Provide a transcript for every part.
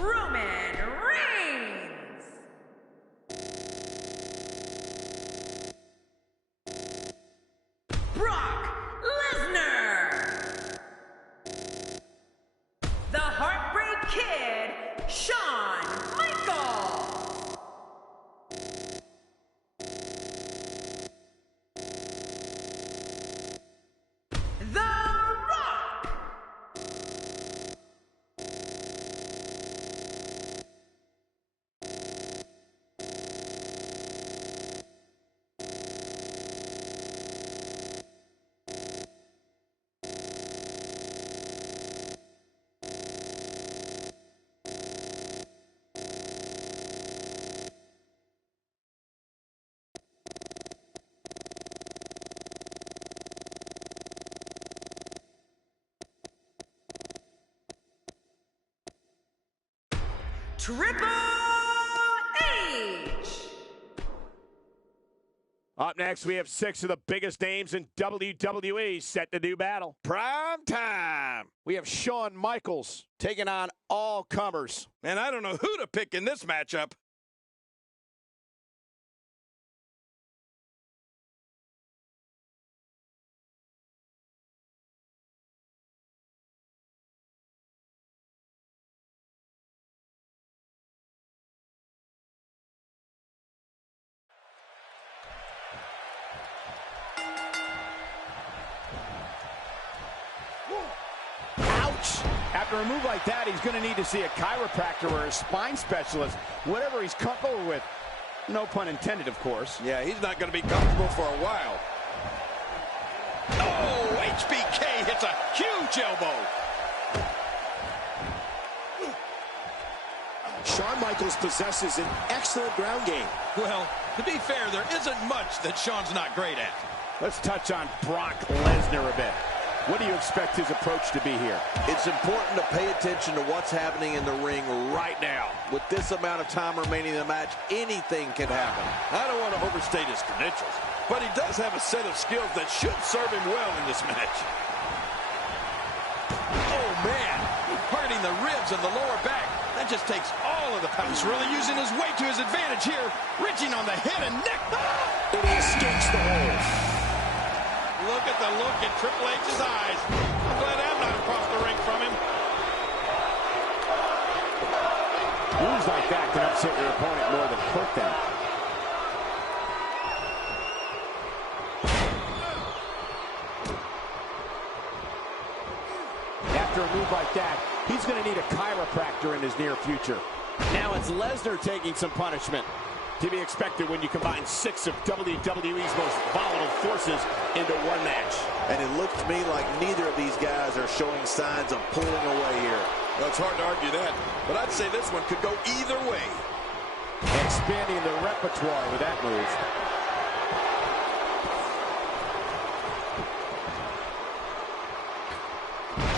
Roman Reigns. Brock Lesnar. The Heartbreak Kid, Shawn Michaels. The Rock. Triple H. Up next, we have 6 of the biggest names in WWE set to do battle. Prime time. We have Shawn Michaels taking on all comers. And I don't know who to pick in this matchup. After a move like that, he's going to need to see a chiropractor or a spine specialist, whatever he's comfortable with. No pun intended, of course. Yeah, he's not going to be comfortable for a while. Oh, HBK hits a huge elbow. Shawn Michaels possesses an excellent ground game. Well, to be fair, there isn't much that Shawn's not great at. Let's touch on Brock Lesnar a bit. What do you expect his approach to be here? It's important to pay attention to what's happening in the ring right now. With this amount of time remaining in the match, anything can happen. I don't want to overstate his credentials, but he does have a set of skills that should serve him well in this match. Oh, man. Hurting the ribs and the lower back. That just takes all of the power. He's really using his weight to his advantage here, reaching on the head and neck. And he escapes the hold. Look at the look in Triple H's eyes. I'm glad I'm not across the ring from him. Moves like that can upset your opponent more than hurt them. After a move like that, he's going to need a chiropractor in his near future. Now it's Lesnar taking some punishment. To be expected when you combine 6 of WWE's most volatile forces into one match. And it looks to me like neither of these guys are showing signs of pulling away here. Well, it's hard to argue that, but I'd say this one could go either way. Expanding the repertoire with that move.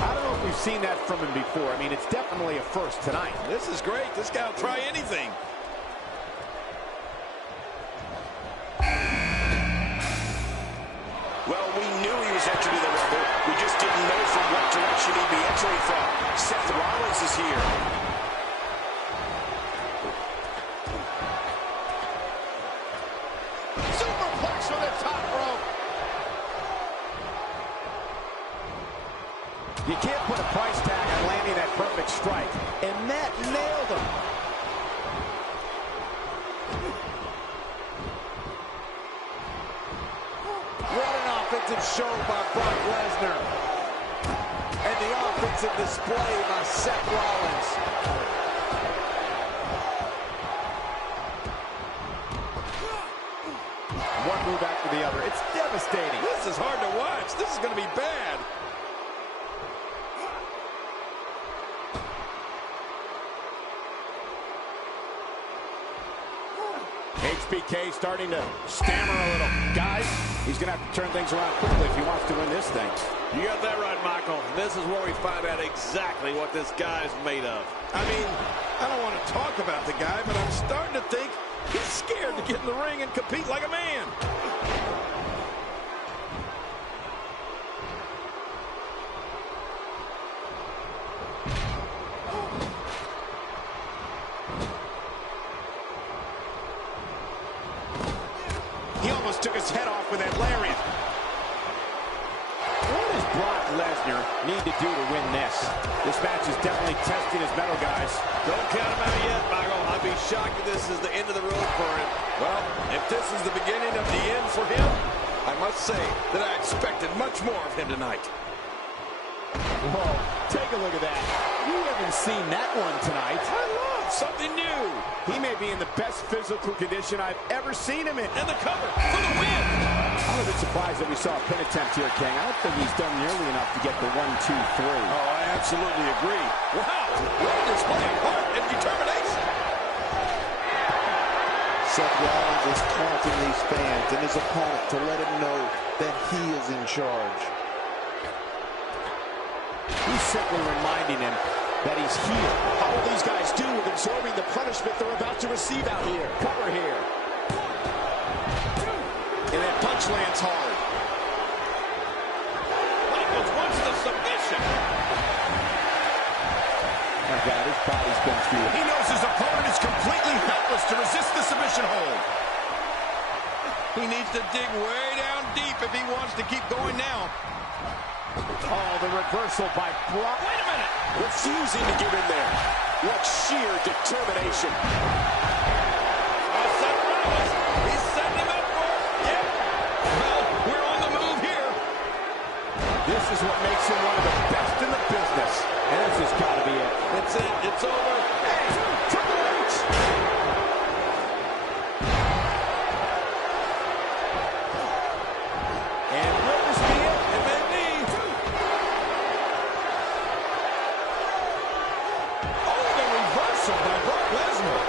I don't know if we've seen that from him before. I mean, it's definitely a first tonight. This is great. This guy will try anything. Well, we knew he was entering the Rumble. We just didn't know from what direction he'd be entering from. Seth Rollins is here. Superplex from the top rope. You can't put a price tag on landing that perfect strike. And that nailed him. What an offensive show by Brock Lesnar. And the offensive display by Seth Rollins. One move after the other. It's devastating. This is hard to watch. This is going to be bad. HBK starting to stammer a little. Guys, he's going to have to turn things around quickly if he wants to win this thing. You got that right, Michael. This is where we find out exactly what this guy's made of. I mean, I don't want to talk about the guy, but I'm starting to think he's scared to get in the ring and compete like a man. took his head off with that lariat. What does Brock Lesnar need to do to win this? This match is definitely testing his mettle, guys. Don't count him out yet, Michael. I'd be shocked if this is the end of the road for him. Well, if this is the beginning of the end for him, I must say that I expected much more of him tonight. Whoa, take a look at that. You haven't seen that one tonight. I love something new. He may be in the best physical condition I've ever seen him in. And the cover for the win. I'm a bit surprised that we saw a pin attempt here, King. I don't think he's done nearly enough to get the 1, 2, 3. Oh, I absolutely agree. Wow, what a display of heart and determination. Seth Rollins is taunting these fans and his opponent to let him know that he is in charge. He's simply reminding him that he's here. How will these guys do with absorbing the punishment they're about to receive out here? Cover here. And that punch lands hard. Michaels wants the submission. My God, his body's been through it. He knows his opponent is completely helpless to resist the submission hold. He needs to dig way down deep if he wants to keep going now. Oh, the reversal by Brock. Wait a minute. Refusing to give in there. What sheer determination. Oh, Seth Rollins. He's setting him up for it. Yep. Well, we're on the move here. This is what makes him one of the best in the business. And this has got to be it. That's it. It's over. Hey, Triple H! And will this be it? It may be. Oh, the reversal by Brock Lesnar.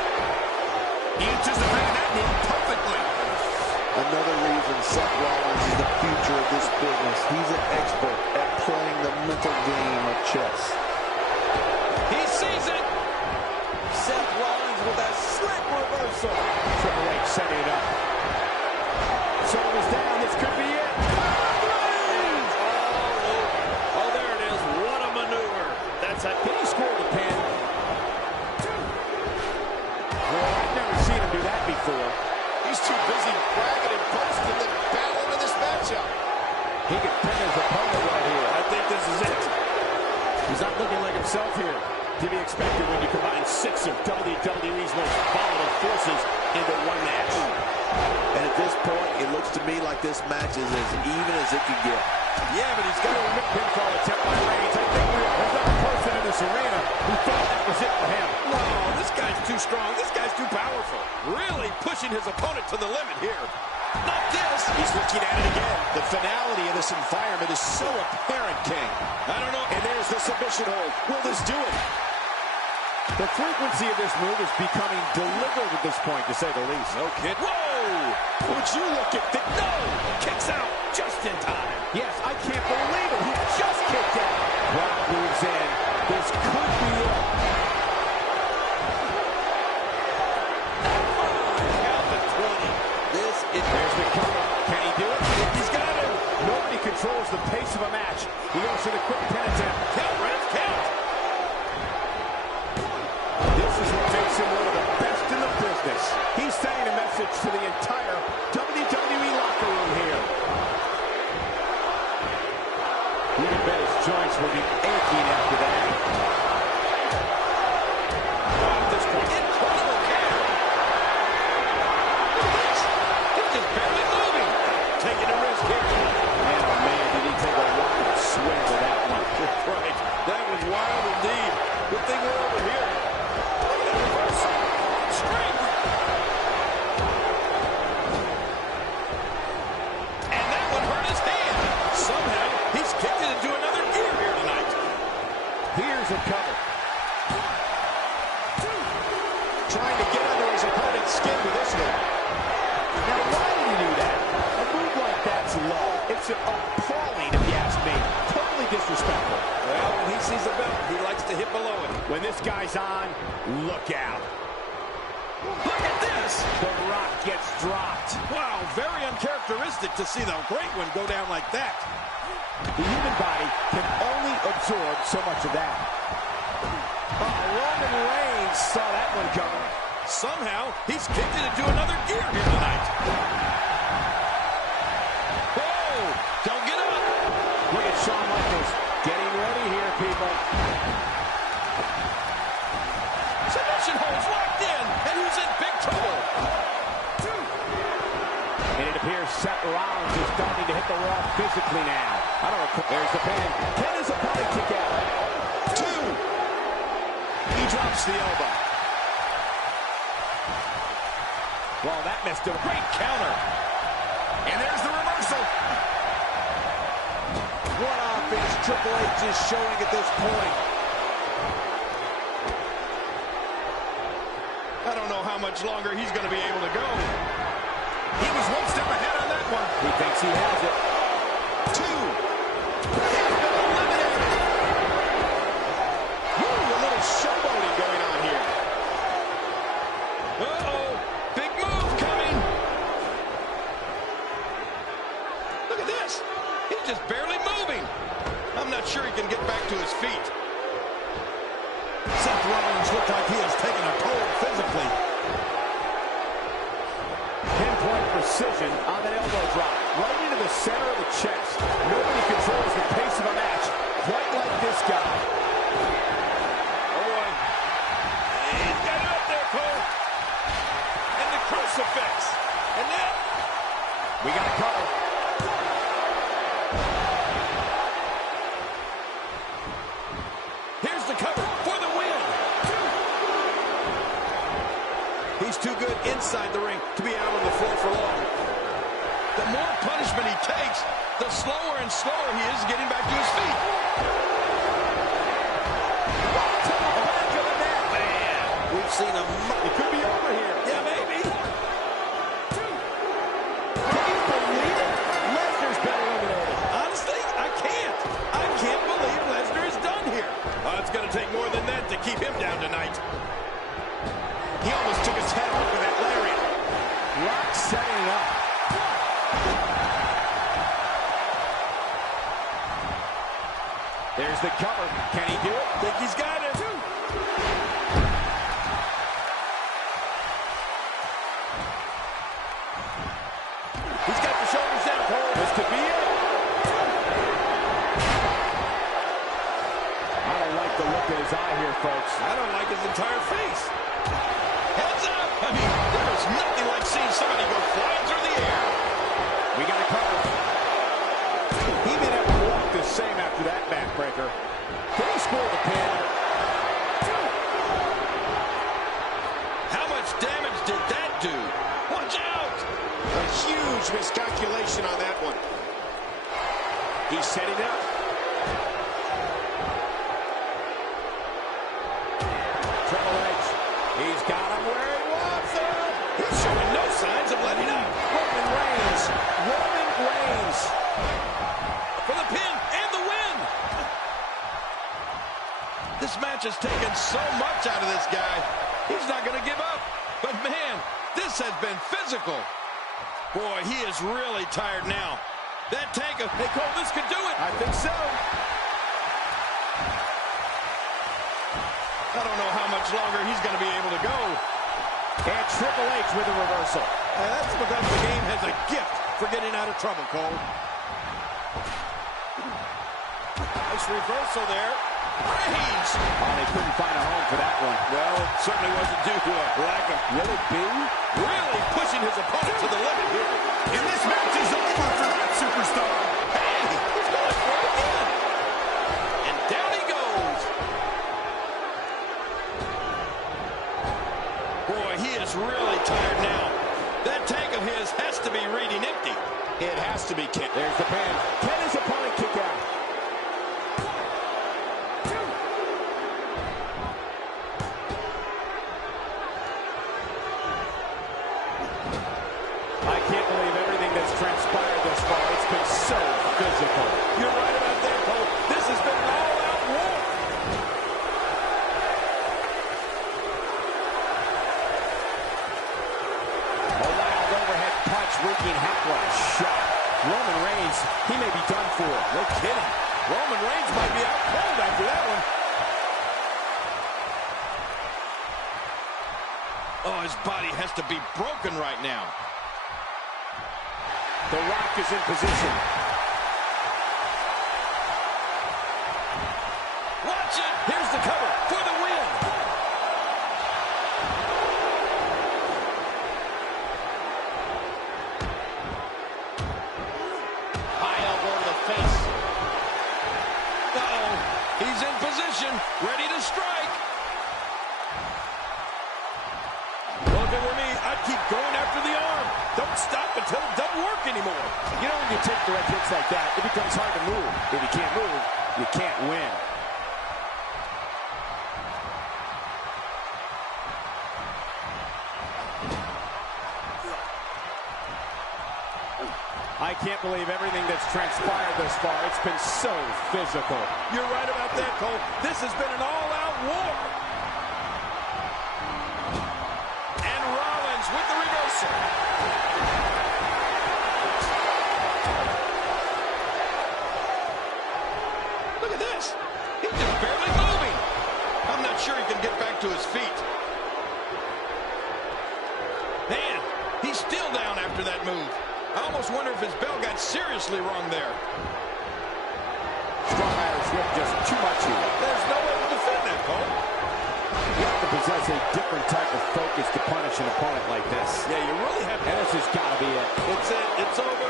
He anticipated that move perfectly. Another reason Seth Rollins is the future of this business. He's an expert at playing the mental game of chess. He sees it. Seth Rollins with a slick reversal. Triple H setting it up. Shoulders down, this could be it. Oh, there it is. What a maneuver. That's a... Can he score the pin? Well, I've never seen him do that before. He's too busy bragging and boasting than battling in this matchup. He could pin his opponent right here. I think this is it. He's not looking like himself here. To be expected when you combine 6 of WWE's most volatile forces into one match. And at this point, it looks to me like this match is as even as it can get. Yeah, but he's got a Pinfall attempt by Reigns. I think there's not a person in this arena who thought that was it for him. No, this guy's too strong. This guy's too powerful. Really pushing his opponent to the limit here. Not this. He's looking at it again. The finality of this environment is so apparent, King. I don't know. And there's the submission hold. Will this do it? The frequency of this move is becoming deliberate at this point, to say the least. No kid. Whoa! Would you look at the... No! Kicks out just in time. Yes, I can't believe it. He just kicked out. Brock moves in. This could be it. Count the 20. There's the cover. Can he do it? He's got it. Nobody controls the pace of a match. He goes for the quick pin attempt. Count, Ref, count. This is what makes him one of the best in the business. He's sending a message to the entire WWE locker room here. You can bet his joints will be aching after that. At this point, incredible care. He's just barely moving. Taking a risk here. Man, oh man, did he take a wild swing to that one. Right. That was wild indeed. Good thing we're over here. Look at that reversal. Straight. And that one hurt his hand. Somehow, he's kicked it into another gear here tonight. Here's a cover. Trying to get under his opponent's skin with this one. Now, why did he do that? A move like that's low. It's appalling, if you ask me. Totally disrespectful. Well, when he sees the belt, he likes to hit below it. When this guy's on, look out. Look at this. The Rock gets dropped. Wow, very uncharacteristic to see the great one go down like that. The human body can only absorb so much of that. Roman Reigns saw that one coming. Somehow, he's kicked it into another gear here tonight. Don't get up. Look at Shawn Michaels getting ready here, people. Submission holds locked in, and he's in big trouble. And it appears Seth Rollins is starting to hit the wall physically now. I don't know. There's the pin. Can his opponent kick out? 2. He drops the elbow. Well, that missed him. Great counter. And there's the reversal. What offense Triple H is showing at this point. I don't know how much longer he's going to be able to go. He was one step ahead on that one. He thinks he has it. 2. Ooh, a little showboating going on here. Uh-oh. Big move coming. Look at this. He's just barely moving. I'm not sure he can get back to his feet. Seth Rollins looked like he has taken a toll physically. Pinpoint precision on that elbow drop. Right into the center of the chest. Nobody controls the pace of a match quite like this guy. Oh, boy. He's got it up there, Cole. And the crucifix. And that. We got to cover. Here's the cover for the win. He's too good inside the ring to be out on the floor for long. The more punishment he takes, the slower and slower he is getting back to his feet. Man, We've seen a... it could be over here. Yeah, maybe. Can you believe it? Lesnar's been eliminated. Honestly, I can't. I can't believe Lesnar is done here. It's going to take more than that to keep him down tonight. He almost took his head off with that lariat. Rock setting it up. There's the cover. Can he do it? Think he's got it. He's got the shoulders down, Cole. This could be it. I don't like the look in his eye here, folks. I don't like his entire face. Heads up! I mean, there's nothing like seeing somebody go flying through the air. We got to cover. He may never walk the same after that backbreaker. Can he score the pin? How much damage did that do? Watch out! A huge miscalculation on that one. He's setting up. Triple H. He's got him where he wants him. He's showing no signs of letting up. Roman Reigns. Roman Reigns. For the pin and the win. This match has taken so much out of this guy. He's not going to give up. But man, this has been physical. Boy, he is really tired now. That tank of, hey Cole, this could do it. I think so. I don't know how much longer he's going to be able to go. And Triple H with a reversal. That's because the game has a gift for getting out of trouble, Cole. Nice reversal there. Reigns. Oh, they couldn't find a home for that one. Well, certainly wasn't due to a lack of... Will it be? Really pushing his opponent to the limit here. And this match is over for that superstar. Hey, he's going for it again. And down he goes. Boy, he is really tired now. That tank of his has to be reading empty. It has to be kicked. There's the pin. Can his opponent kick out? I can't believe everything that's transpired thus far. It's been so physical. You're right about that, Cole. This has been an all-out war. A wild overhead punch wreaking havoc. What a shot. Roman Reigns, he may be done for. No kidding. Roman Reigns might be out cold after that one. Oh, his body has to be broken right now. The Rock is in position. if it were me, I'd keep going after the arm. Don't stop until it doesn't work anymore. You know, when you take direct hits like that, it becomes hard to move. If you can't move, you can't win. I can't believe everything that's transpired thus far. It's been so physical. You're right about that, Cole. This has been an all-out war. And Rollins with the reversal. Look at this. He's just barely moving. I'm not sure he can get back to his feet. Man, he's still down after that move. I almost wonder if his bell got seriously wrong there. Strong Irish whip just too much here. There's no way to defend that, Cole. You have to possess a different type of focus to punish an opponent like this. Yeah, you really have to. And this has got to be it. It's it. It's over.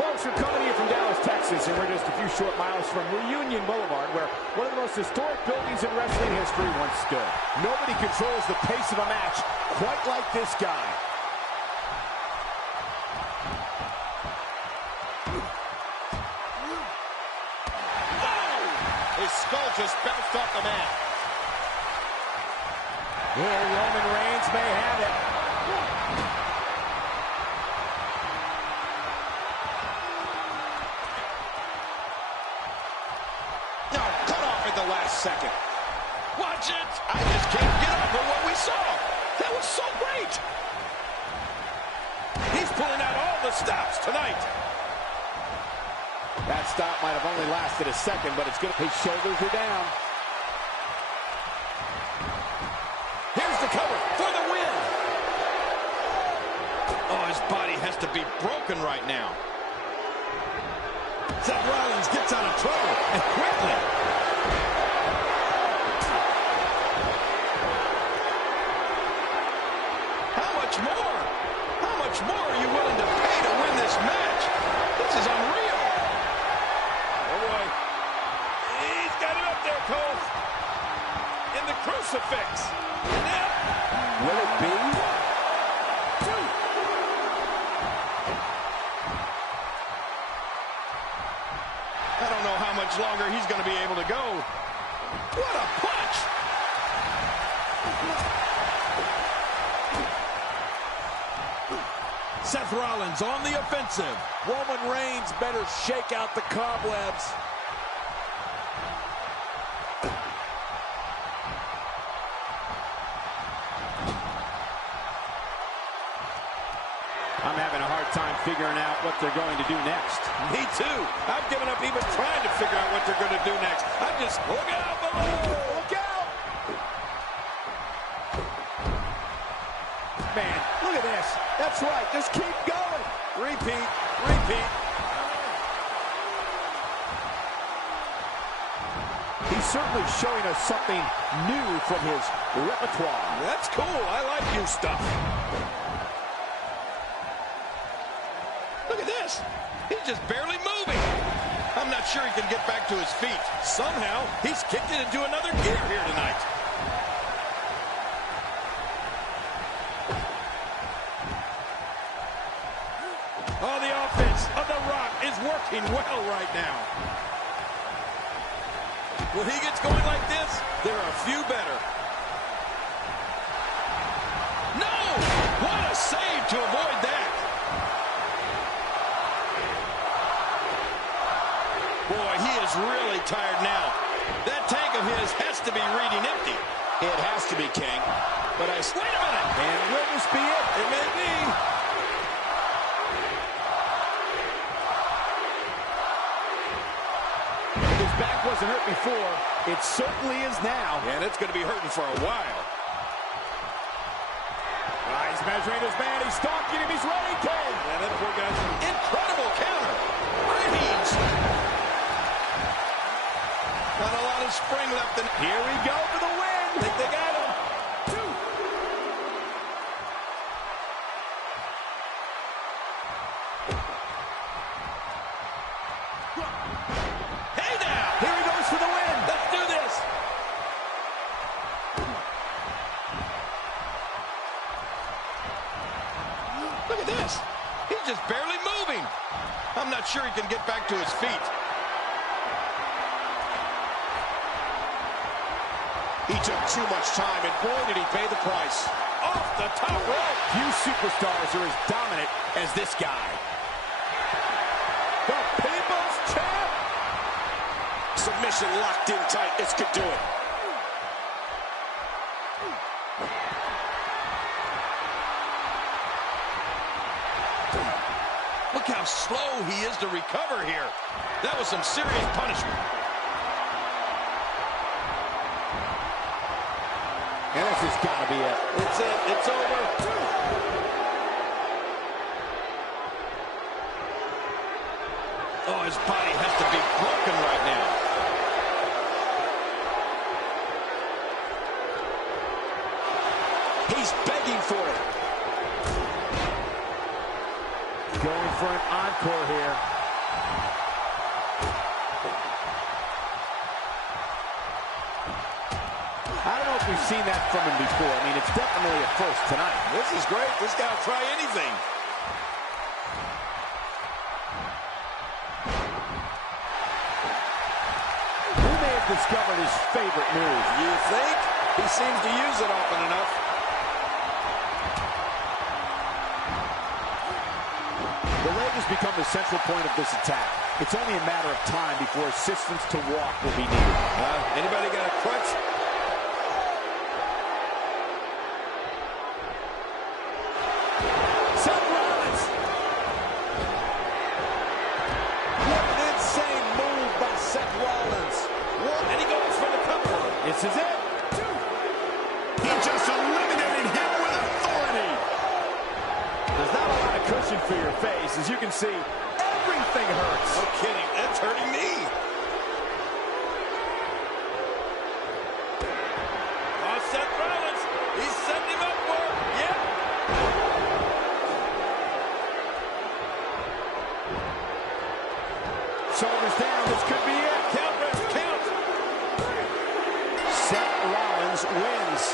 Folks, we're coming here from Dallas, Texas, and we're just a few short miles from Reunion Boulevard, where one of the most historic buildings in wrestling history once stood. Nobody controls the pace of a match quite like this guy. His skull just bounced off the mat. Well, Roman Reigns may have it. No, cut off at the last second. Watch it. I just can't get over what we saw. That was so great. He's pulling out all the stops tonight. That stop might have only lasted a second, but it's good. His shoulders are down. Here's the cover for the win. Oh, his body has to be broken right now. Seth Rollins gets out of trouble, and quickly. How much more? How much more are you willing to pay to win this match? This is unreal. Oh, boy. He's got it up there, Cole. In the crucifix. Now. Will it be? I don't know how much longer he's going to be able to go. What a punch! Seth Rollins on the offensive. Roman Reigns better shake out the cobwebs. I'm having a hard time figuring out what they're going to do next. Me too. I've given up even trying to figure out what they're going to do next. I'm just, look out below! Look out! Man, look at this. That's right. Just keep going. Repeat, repeat. He's certainly showing us something new from his repertoire. That's cool. I like new stuff. Look at this. He's just barely moving. I'm not sure he can get back to his feet. Somehow, he's kicked it into another gear here tonight. Oh, the offense of The Rock is working well right now. When he gets going like this, there are a few better. No! What a save to avoid that. Boy, he is really tired now. That tank of his has to be reading empty. It has to be, King. But I... Wait a minute. And will this be it? It may be. If his back wasn't hurt before, it certainly is now. And it's going to be hurting for a while. He's measuring his man. He's stalking him. He's ready, King. Yeah, that poor guy's an incredible counter. Reigns. Not a lot of spring left in. Here we go for the win. Think they got him. moving. I'm not sure he can get back to his feet. He took too much time, and boy, did he pay the price. Off the top rope. Few superstars are as dominant as this guy. The People's Champ. Submission locked in tight. This could do it. Look how slow he is to recover here. That was some serious punishment. And this has got to be it. It's it. It's over. Oh, his body has to be broken right now. He's begging for it. Going for an encore here. I don't know if we've seen that from him before. I mean, it's definitely a first tonight. This is great. This guy will try anything. He may have discovered his favorite move. You think? He seems to use it often enough. The leg has become the central point of this attack. It's only a matter of time before assistance to walk will be needed. Anybody got a crutch? Seth Rollins. What an insane move by Seth Rollins. And he goes for the cover. This is it. He just eliminated him with authority. There's not a lot of cushion for your face. As you can see, everything hurts. No kidding. That's hurting me. Oh, Seth Rollins. He's setting him up for it. Yep. Shoulders down. This could be it. Count, ref, count. Seth Rollins wins.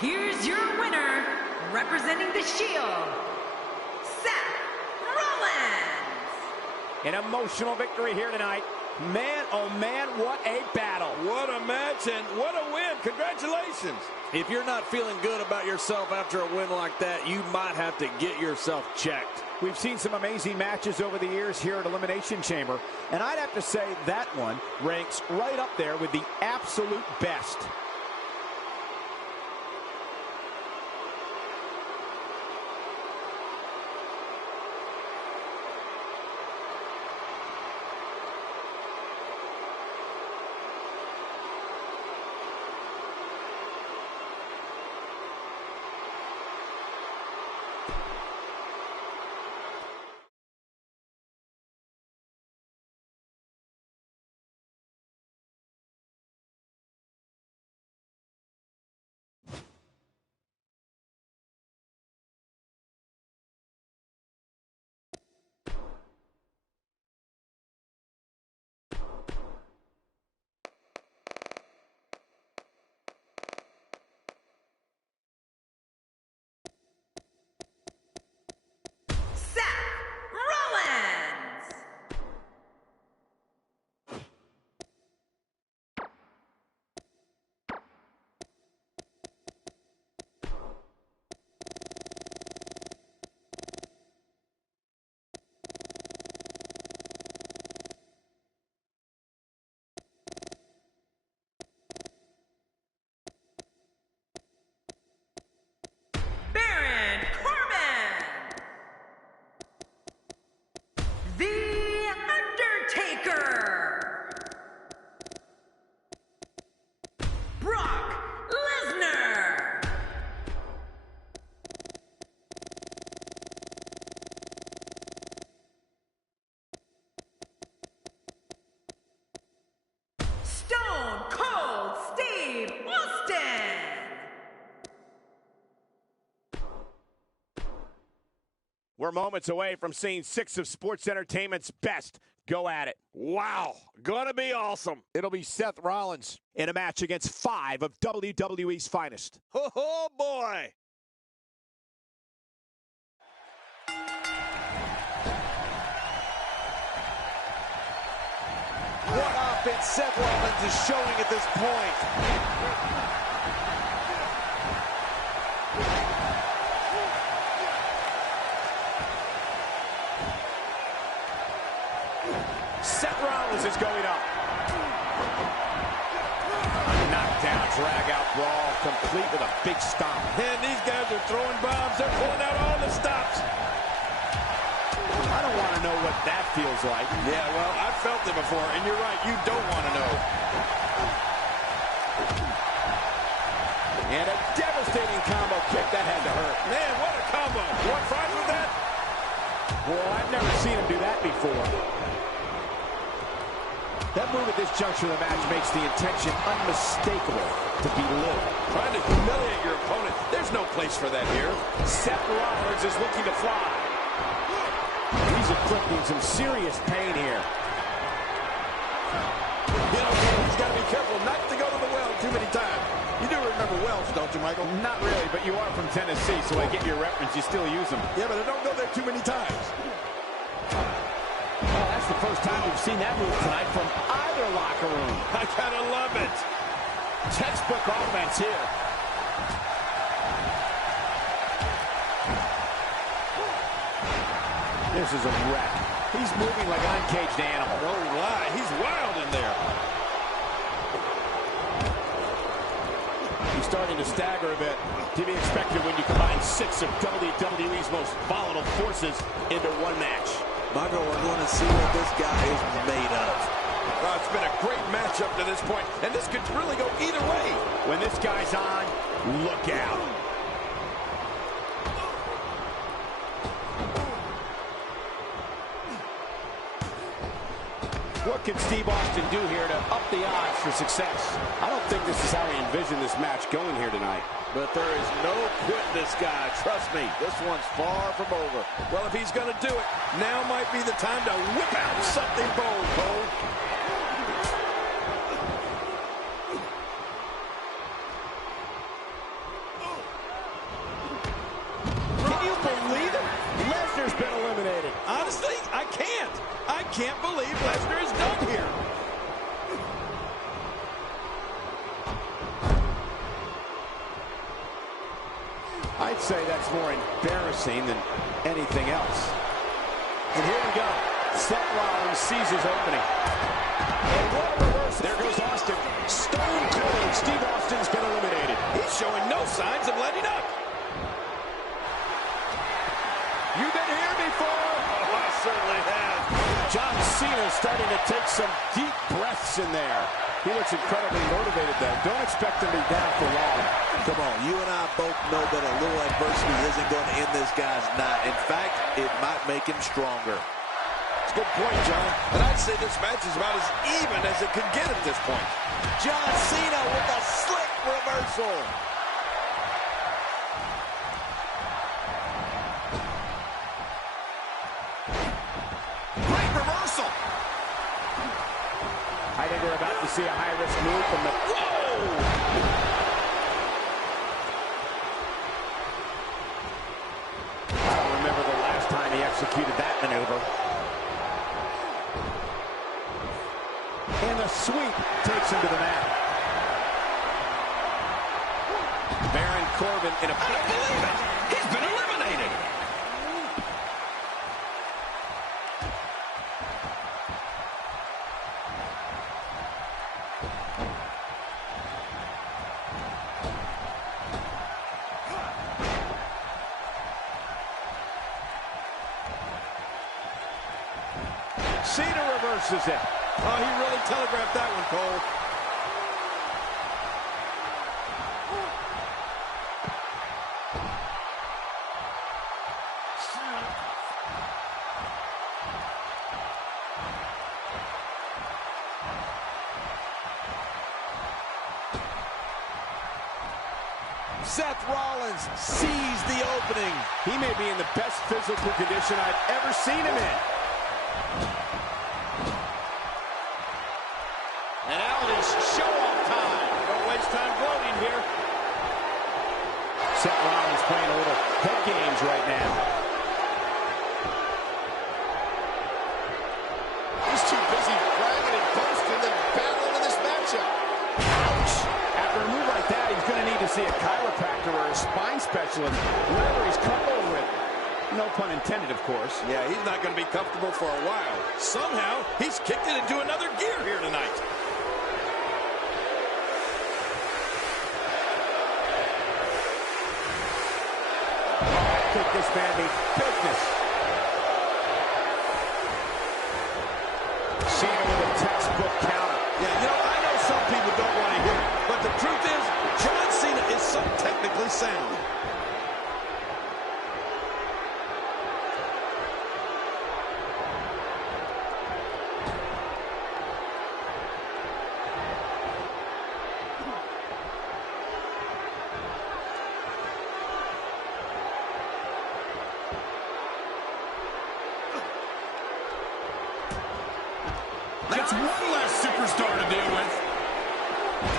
Here's your winner, representing the Shield, Seth Rollins. An emotional victory here tonight. Man, oh man, what a battle. What a match and what a win. Congratulations. If you're not feeling good about yourself after a win like that, you might have to get yourself checked. We've seen some amazing matches over the years here at Elimination Chamber, and I'd have to say that one ranks right up there with the absolute best. We're moments away from seeing 6 of sports entertainment's best go at it. Wow, gonna be awesome. It'll be Seth Rollins In a match against 5 of WWE's finest. Oh, boy. What offense Seth Rollins is showing at this point. Seth Rollins is going up. Knockdown, drag-out brawl, complete with a big stomp. Man, these guys are throwing bombs. They're pulling out all the stops. I don't want to know what that feels like. Yeah, well, I've felt it before, and you're right, you don't want to know. And a devastating combo kick. That had to hurt. Man, what a combo. You want fries with that? Well, I've never seen him do that before. That move at this juncture of the match makes the intention unmistakable to belittle. Trying to humiliate your opponent. There's no place for that here. Seth Rollins is looking to fly. He's inflicting some serious pain here. You know, he's got to be careful not to go to the well too many times. You do remember wells, don't you, Michael? Not really, but you are from Tennessee, so I get your reference. You still use them. Yeah, but I don't go there too many times. Well, that's the first time we've seen that move tonight from either locker room. I gotta love it. Textbook offense here. This is a wreck. He's moving like an uncaged animal. Oh, lie. He's wild in there. He's starting to stagger a bit. To be expected when you combine 6 of WWE's most volatile forces into one match. Michael, we're going to see what this guy is made of. Well, it's been a great match up to this point, and this could really go either way. When this guy's on, look out. What can Steve Austin do here to up the odds for success? I don't think this is how he envisioned this match going here tonight. But there is no quitting this guy. Trust me, this one's far from over. Well, if he's going to do it, now might be the time to whip out something bold, Cole. Can you believe it? Lesnar's been eliminated. Honestly, I can't. I can't believe Lesnar is done here. I'd say that's more embarrassing than anything else. And here we go. Seth Rollins sees his opening. And what a reverse. There goes Austin. Stone cold. Steve Austin's been eliminated. He's showing no signs of letting up. You've been here before. Oh, I certainly have. John Cena's starting to take some deep breaths in there. He looks incredibly motivated, though. Don't expect him to be down for long. Come on, you and I both know that a little adversity isn't going to end this guy's night. In fact, it might make him stronger. It's a good point, John. And I'd say this match is about as even as it could get at this point. John Cena with a slick reversal. Great reversal. I think we're about to see a high-risk move from the... Whoa! I don't remember the last time he executed that maneuver. And the sweep takes him to the mat. Baron Corbin in a... I don't believe it. He's been eliminated. Cena reverses it. Oh, he really telegraphed that one, Cole. Seth Rollins sees the opening. He may be in the best physical condition I've ever seen him in. And now it is show-off time. Don't waste time gloating here. Seth Rollins playing a little head games right now. He's too busy bragging and boasting than battling in this matchup. Ouch! After a move like that, he's going to need to see a chiropractor or a spine specialist, whatever he's comfortable with. No pun intended, of course. Yeah, he's not going to be comfortable for a while. Somehow, he's kicked it into another gear here tonight. I think this man means business. Cena with a textbook counter. Yeah, you know, I know some people don't want to hear it, but the truth is, John Cena is so technically sound. That's one less superstar to deal with.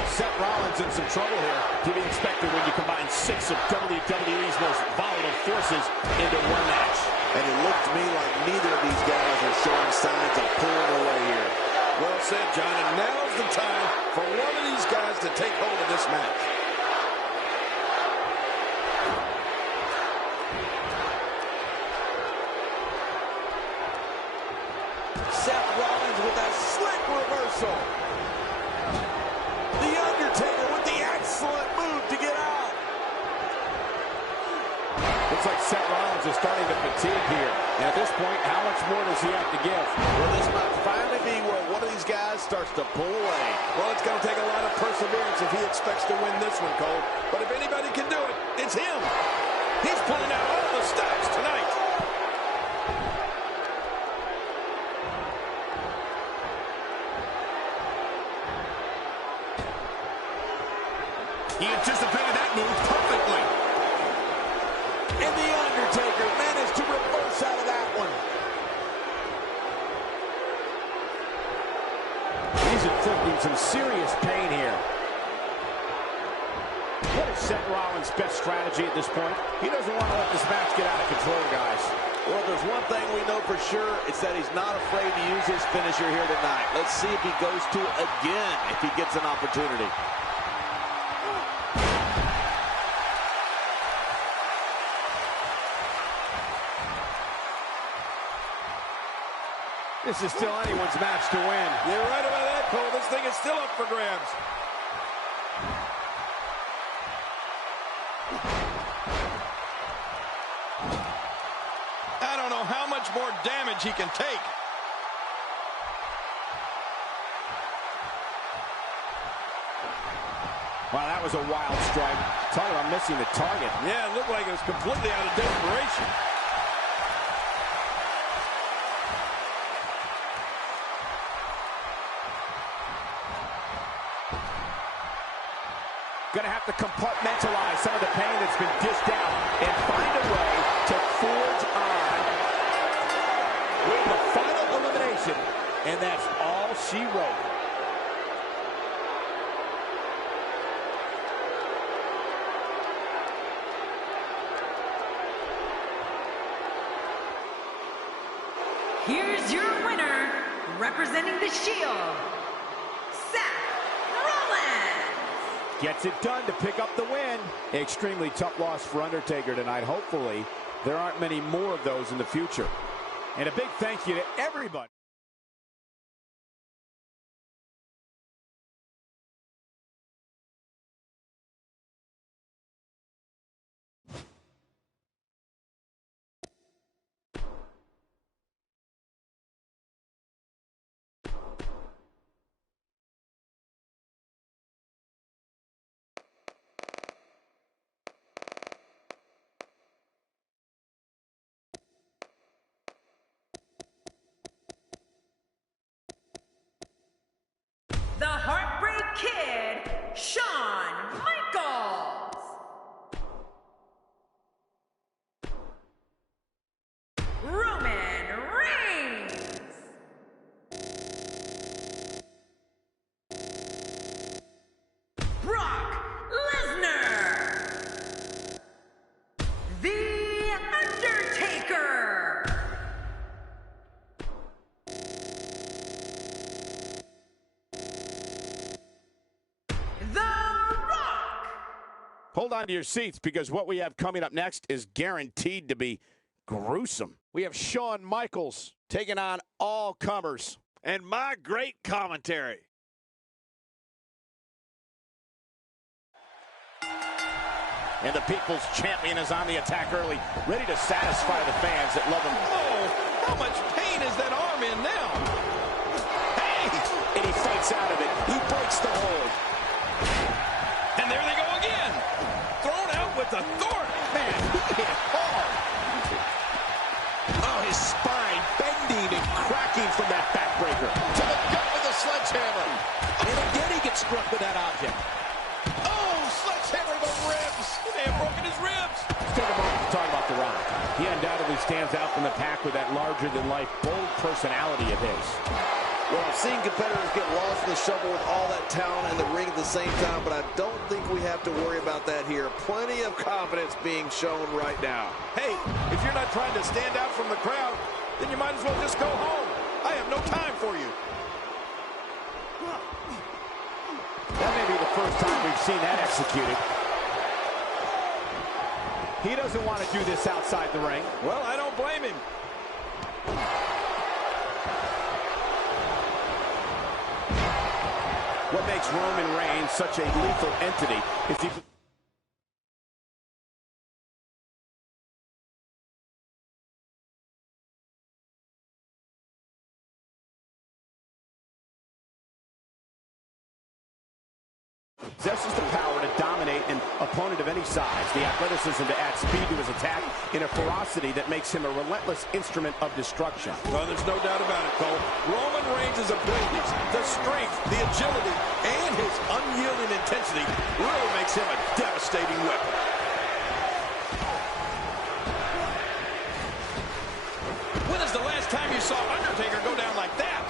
Seth Rollins in some trouble here. To be expected when you combine 6 of WWE's most volatile forces into one match. And it looked to me like neither of these guys are showing signs of pulling away here. Well said, John, and now's the time for one of these guys to take hold of this match. Seth Rollins with a slick reversal. The Undertaker with the excellent move to get out. Looks like Seth Rollins is starting to fatigue here. And at this point, how much more does he have to give? Well, this might finally be where one of these guys starts to pull away. Well, it's going to take a lot of perseverance if he expects to win this one, Cole. But if anybody can do it, it's him. He's pulling out all the stops tonight. He anticipated that move perfectly. And the Undertaker managed to reverse out of that one. He's inflicting some serious pain here. What is Seth Rollins' best strategy at this point? He doesn't want to let this match get out of control, guys. Well, if there's one thing we know for sure, it's that he's not afraid to use his finisher here tonight. Let's see if he goes to it again if he gets an opportunity. This is still anyone's match to win. You're right about that, Cole. This thing is still up for grabs. I don't know how much more damage he can take. Wow, that was a wild strike. Talk about missing the target. Yeah, it looked like it was completely out of desperation. Gonna have to compartmentalize some of the pain that's been dished out and find a way to forge on. With the final elimination, and that's all she wrote. Here's your winner, representing the Shield, Seth Rollins. Gets it done to pick up the win. Extremely tough loss for Undertaker tonight. Hopefully, there aren't many more of those in the future. And a big thank you to everybody. Hold on to your seats, because what we have coming up next is guaranteed to be gruesome. We have Shawn Michaels taking on all comers. And my great commentary. And the People's Champion is on the attack early, ready to satisfy the fans that love him. Oh, how much pain is that arm in now? Hey! And he fights out of it. He breaks the hold. And there they go again. Thrown out with authority. Man, he hit hard. Oh, his spine bending and cracking from that backbreaker. To the gut with a sledgehammer. And again he gets struck with that object. Oh, sledgehammer to the ribs. He may have broken his ribs. Let's take a moment to talk about The Rock. He undoubtedly stands out from the pack with that larger-than-life, bold personality of his. Well, I've seen competitors get lost in the shuffle with all that talent in the ring at the same time, but I don't think we have to worry about that here. Plenty of confidence being shown right now. Hey, if you're not trying to stand out from the crowd, then you might as well just go home. I have no time for you. That may be the first time we've seen that executed. He doesn't want to do this outside the ring. Well, I don't blame him. What makes Roman Reigns such a lethal entity is he... possesses the power to dominate an opponent of any size, the athleticism to add speed to his attack, in a ferocity that makes him a relentless instrument of destruction. Well, there's no doubt about it, Cole. Roman Reigns' abilities, the strength, the agility, and his unyielding intensity really makes him a devastating weapon. When is the last time you saw Undertaker go down like that?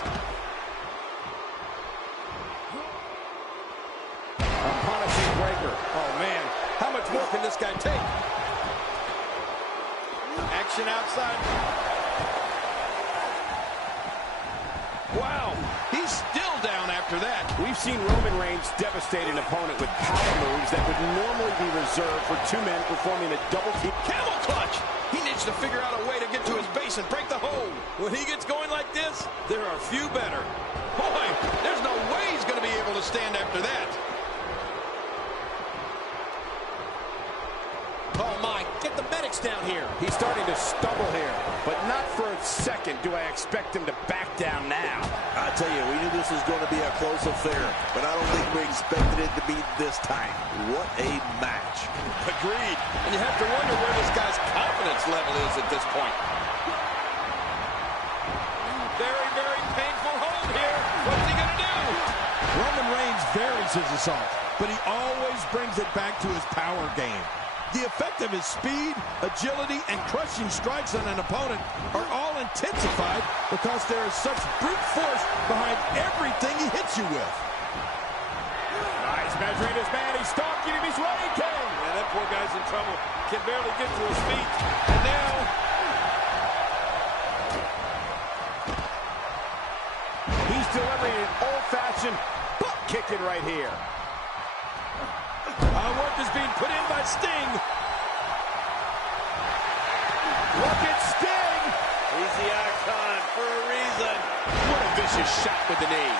Oh, man. How much more can this guy take? Action outside. Wow. He's still down after that. We've seen Roman Reigns devastate an opponent with power moves that would normally be reserved for two men performing a double team. Camel clutch. He needs to figure out a way to get to his base and break the hold. When he gets going like this, there are few better. Boy, there's no way he's going to be able to stand after that. Oh, my. Get the medics down here. He's starting to stumble here, but not for a second do I expect him to back down now. I tell you, we knew this was going to be a close affair, but I don't think we expected it to be this time. What a match. Agreed. And you have to wonder where this guy's confidence level is at this point. Very, very painful hold here. What's he going to do? Roman Reigns varies his assault, but he always brings it back to his power game. The effect of his speed, agility, and crushing strikes on an opponent are all intensified because there is such brute force behind everything he hits you with. He's measuring his man. He's stalking him. He's ready, King. Yeah, that poor guy's in trouble. Can barely get to his feet. And now... he's delivering an old-fashioned butt kicking right here. Work is being put in by Sting. Look at Sting. He's the icon for a reason. What a vicious shot with the knee.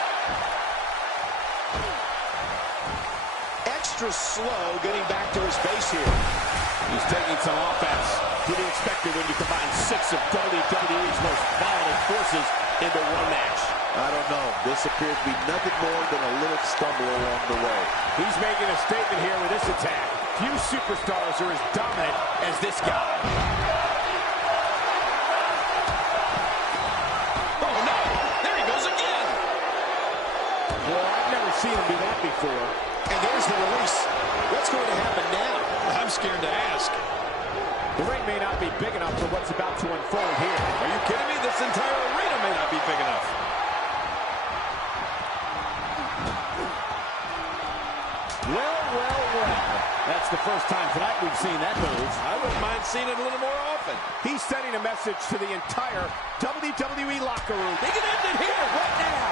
Extra slow getting back to his base here. He's taking some offense. To be expected when you combine 6 of WWE's most volatile forces into one match. I don't know. This appears to be nothing more than a little stumble along the way. He's making a statement here with this attack. Few superstars are as dominant as this guy. Oh, no! There he goes again! Well, I've never seen him do that before. And there's the release. What's going to happen now? I'm scared to ask. The ring may not be big enough for what's about to unfold here. Are you kidding me? This entire arena may not be big enough. Well. That's the first time tonight we've seen that move. I wouldn't mind seeing it a little more often. He's sending a message to the entire WWE locker room. He can end it here right now.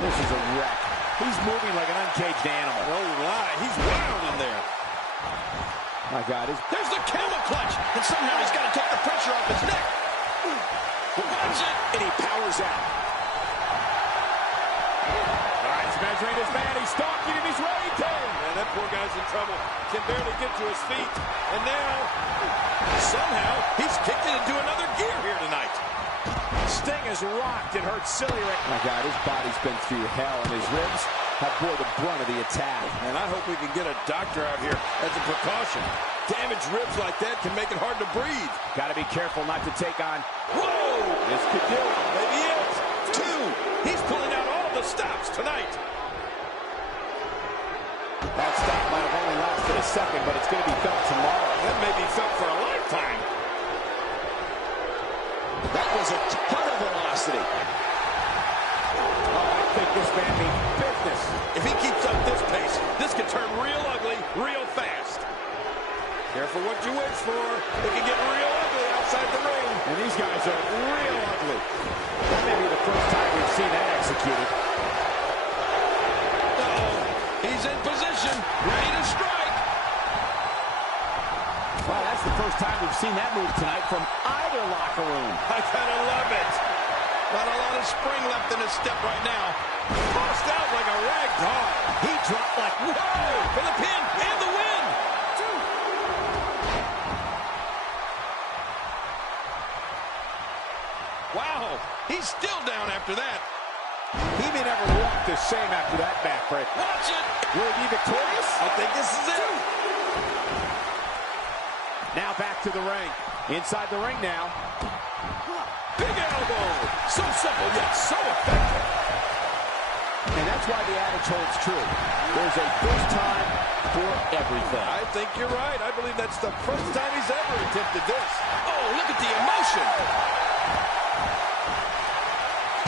This is a wreck. He's moving like an uncaged animal. No lie, he's wild in there. My God, there's the camel clutch, and somehow he's got to take the pressure off his neck. Watch it, and he powers out. All right, he's measuring his man. He's stalking him. He's ready to. Man, that poor guy's in trouble. Can barely get to his feet. And now, somehow, he's kicked it into another gear here tonight. Sting is rocked and hurt silly right. My God, his body's been through hell, and his ribs have bore the brunt of the attack. And I hope we can get a doctor out here as a precaution. Damaged ribs like that can make it hard to breathe. Got to be careful not to take on. Whoa! This could do it. Maybe it's 2. He's pulling out all the stops tonight. That stop might have only lasted a second, but it's going to be felt tomorrow. That may be felt for a lifetime. That was a ton of velocity. Oh, I think this man means business. If he keeps up this pace, this could turn real ugly real fast. Careful what you wish for. It can get real ugly outside the ring. And these guys are real ugly. That may be the first time we've seen that executed. He's in position, ready to strike. Wow, that's the first time we've seen that move tonight from either locker room. I kind of love it. Not a lot of spring left in his step right now. Tossed out like a rag doll. He dropped like, whoa, for the pin and the win. Wow, he's still down after that. He may never walk the same after that backbreak. Watch it. Will he be victorious? I think this is it. Now back to the ring. Inside the ring now. Big elbow. So simple yet so effective. And that's why the adage holds true. There's a first time for everything. I think you're right. I believe that's the first time he's ever attempted this. Oh, look at the emotion.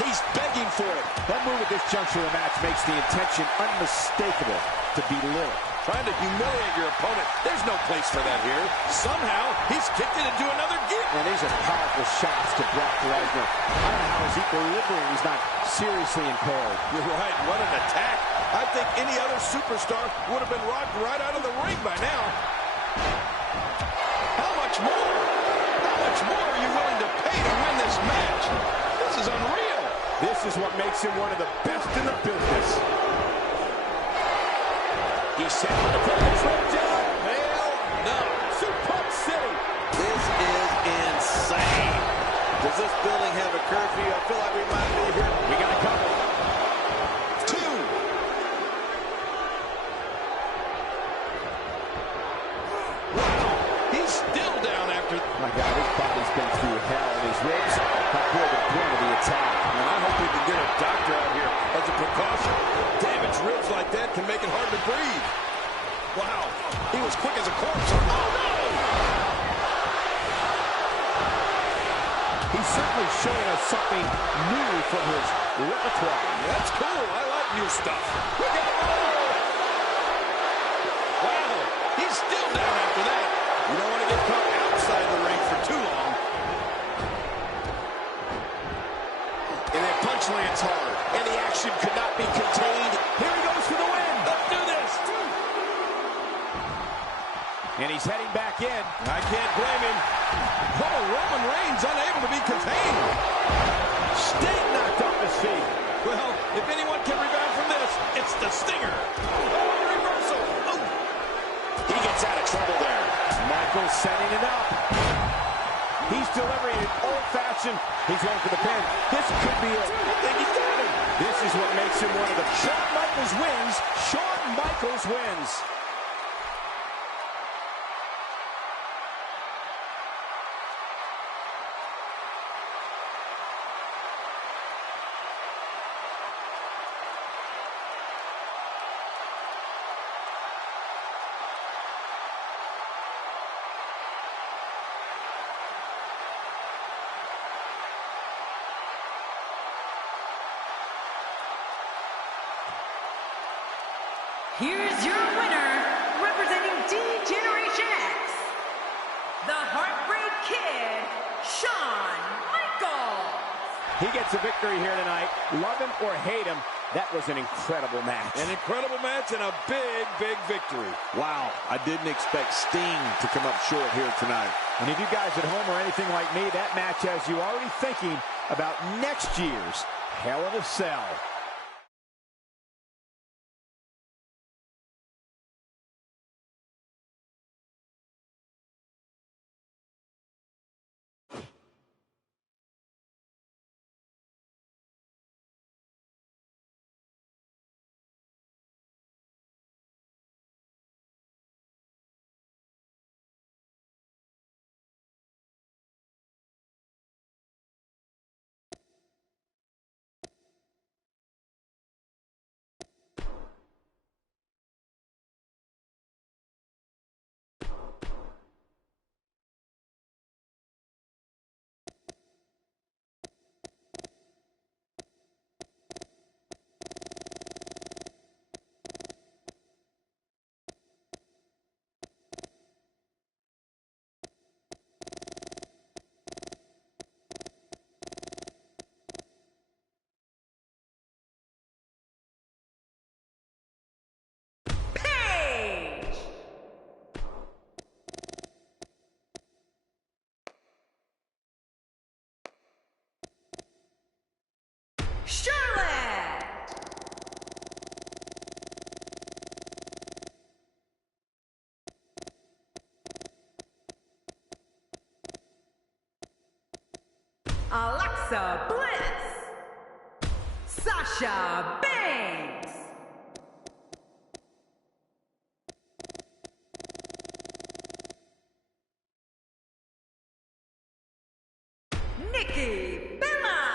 He's begging for it. That move at this juncture of the match makes the intention unmistakable to belittle. Trying to humiliate your opponent. There's no place for that here. Somehow, he's kicked it into another gear. And these are powerful shots to Brock Lesnar. I don't know how his equilibrium is not seriously impaired. You're right. What an attack. I think any other superstar would have been rocked right out of the ring by now. How much more? How much more are you willing to pay to win this match? This is unreal. This is what makes him one of the best in the business. He's set on the purpose right down. Hell no. Suplex City. This is insane. Does this building have a curfew? I feel like we might be here. We got a couple. 2. Wow. He's still down after. My God, his body's been through hell, and his ribs have bore the brunt of the attack. And I hope we can get a doctor out here as a precaution. Damaged ribs like that can make it hard to breathe. Wow. He was quick as a corpse. Oh, no! He's certainly showing us something new from his repertoire. That's cool. I like new stuff. Look at the roll. Wow. He's still down after that. You don't want to get caught outside the ring for too long. And that punch lands hard. And the action could not be contained. Here he goes for the win. Let's do this. And he's heading back in. I can't blame him. Oh, Roman Reigns unable to be contained. Sting knocked off his feet. Well, if anyone can rebound from this, it's the Stinger. Oh, reversal. Oh. He gets out of trouble there. Michaels setting it up. He's delivering it old-fashioned. He's going for the pin. This could be it. I think he's got it. This is what makes him one of the... Shawn Michaels wins. Shawn Michaels wins. Here's your winner, representing D-Generation X, the Heartbreak Kid, Shawn Michaels. He gets a victory here tonight. Love him or hate him, That was an incredible match. An incredible match and a big, big victory. Wow, I didn't expect Sting to come up short here tonight. And if you guys at home are anything like me, that match has you already thinking about next year's Hell in a Cell. Charlotte! Alexa Bliss! Sasha Banks! Nikki Bella!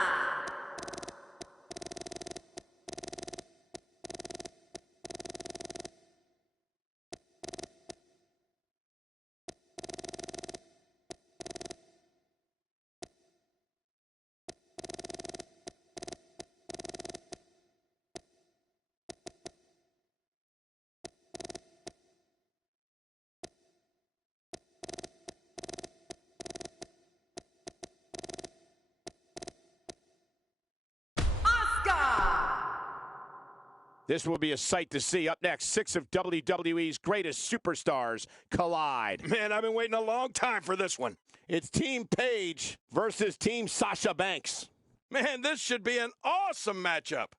This will be a sight to see. Up next, 6 of WWE's greatest superstars collide. Man, I've been waiting a long time for this one. It's Team Paige versus Team Sasha Banks. Man, this should be an awesome matchup.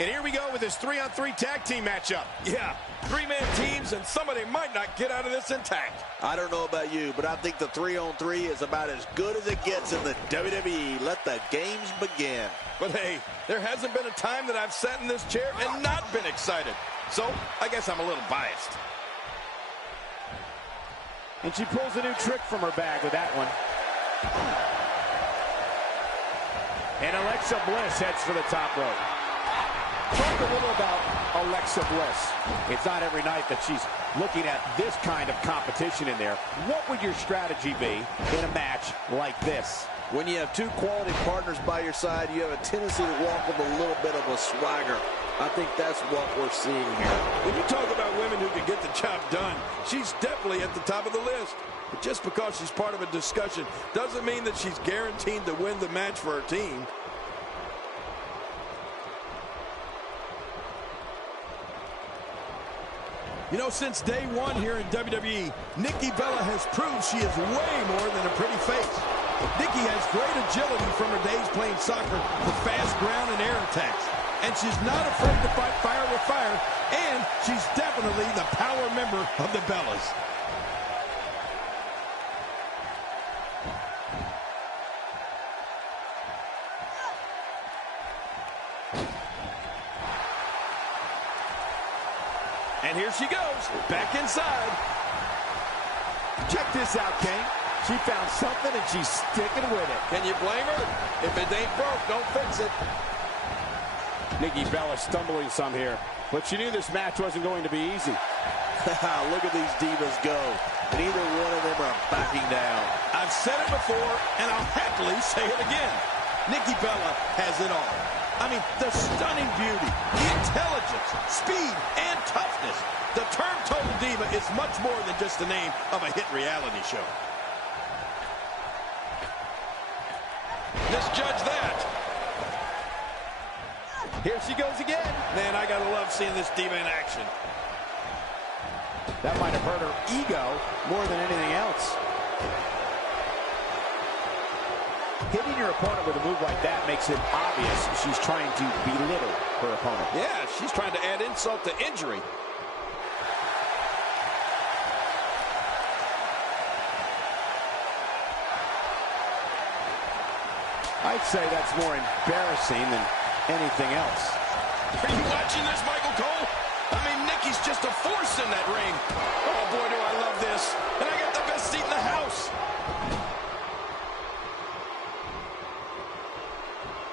And here we go with this 3-on-3 tag team matchup. Yeah, 3-man teams, and somebody might not get out of this intact. I don't know about you, but I think the 3-on-3 is about as good as it gets in the WWE. Let the games begin. But hey, there hasn't been a time that I've sat in this chair and not been excited. So, I guess I'm a little biased. And she pulls a new trick from her bag with that one. And Alexa Bliss heads for the top rope. Talk a little about Alexa Bliss. It's not every night that she's looking at this kind of competition in there. What would your strategy be in a match like this? When you have two quality partners by your side, you have a tendency to walk with a little bit of a swagger. I think that's what we're seeing here. When you talk about women who can get the job done, she's definitely at the top of the list. But just because she's part of a discussion doesn't mean that she's guaranteed to win the match for her team. You know, since day one here in WWE, Nikki Bella has proved she is way more than a pretty face. Nikki has great agility from her days playing soccer with fast ground and air attacks. And she's not afraid to fight fire with fire, and she's definitely the power member of the Bellas. And here she goes, back inside. Check this out, Kane. She found something and she's sticking with it. Can you blame her? If it ain't broke, don't fix it. Nikki Bella stumbling some here, but she knew this match wasn't going to be easy. Look at these divas go. Neither one of them are backing down. I've said it before, and I'll happily say it again. Nikki Bella has it all. I mean, the stunning beauty, the intelligence, speed, and toughness. The term Total Diva is much more than just the name of a hit reality show. misjudge that. Here she goes again. Man, I gotta love seeing this diva in action. That might have hurt her ego more than anything else. Hitting your opponent with a move like that makes it obvious she's trying to belittle her opponent. Yeah, she's trying to add insult to injury. I'd say that's more embarrassing than anything else. Are you watching this, Michael Cole? I mean, Nikki's just a force in that ring. Oh, boy, do I love this. And I got the best seat in the house.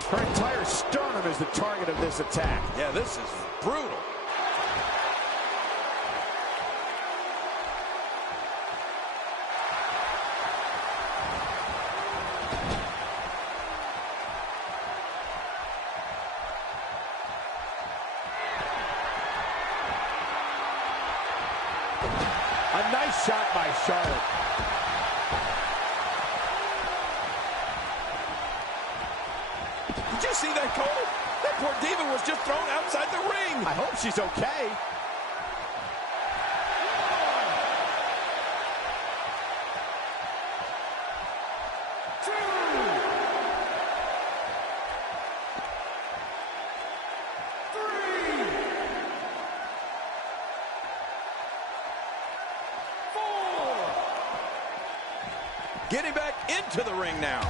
Her entire sternum is the target of this attack. Yeah, this is brutal. A nice shot by Charlotte. Did you see that, Cole? That poor diva was just thrown outside the ring. I hope she's okay. Getting back into the ring now.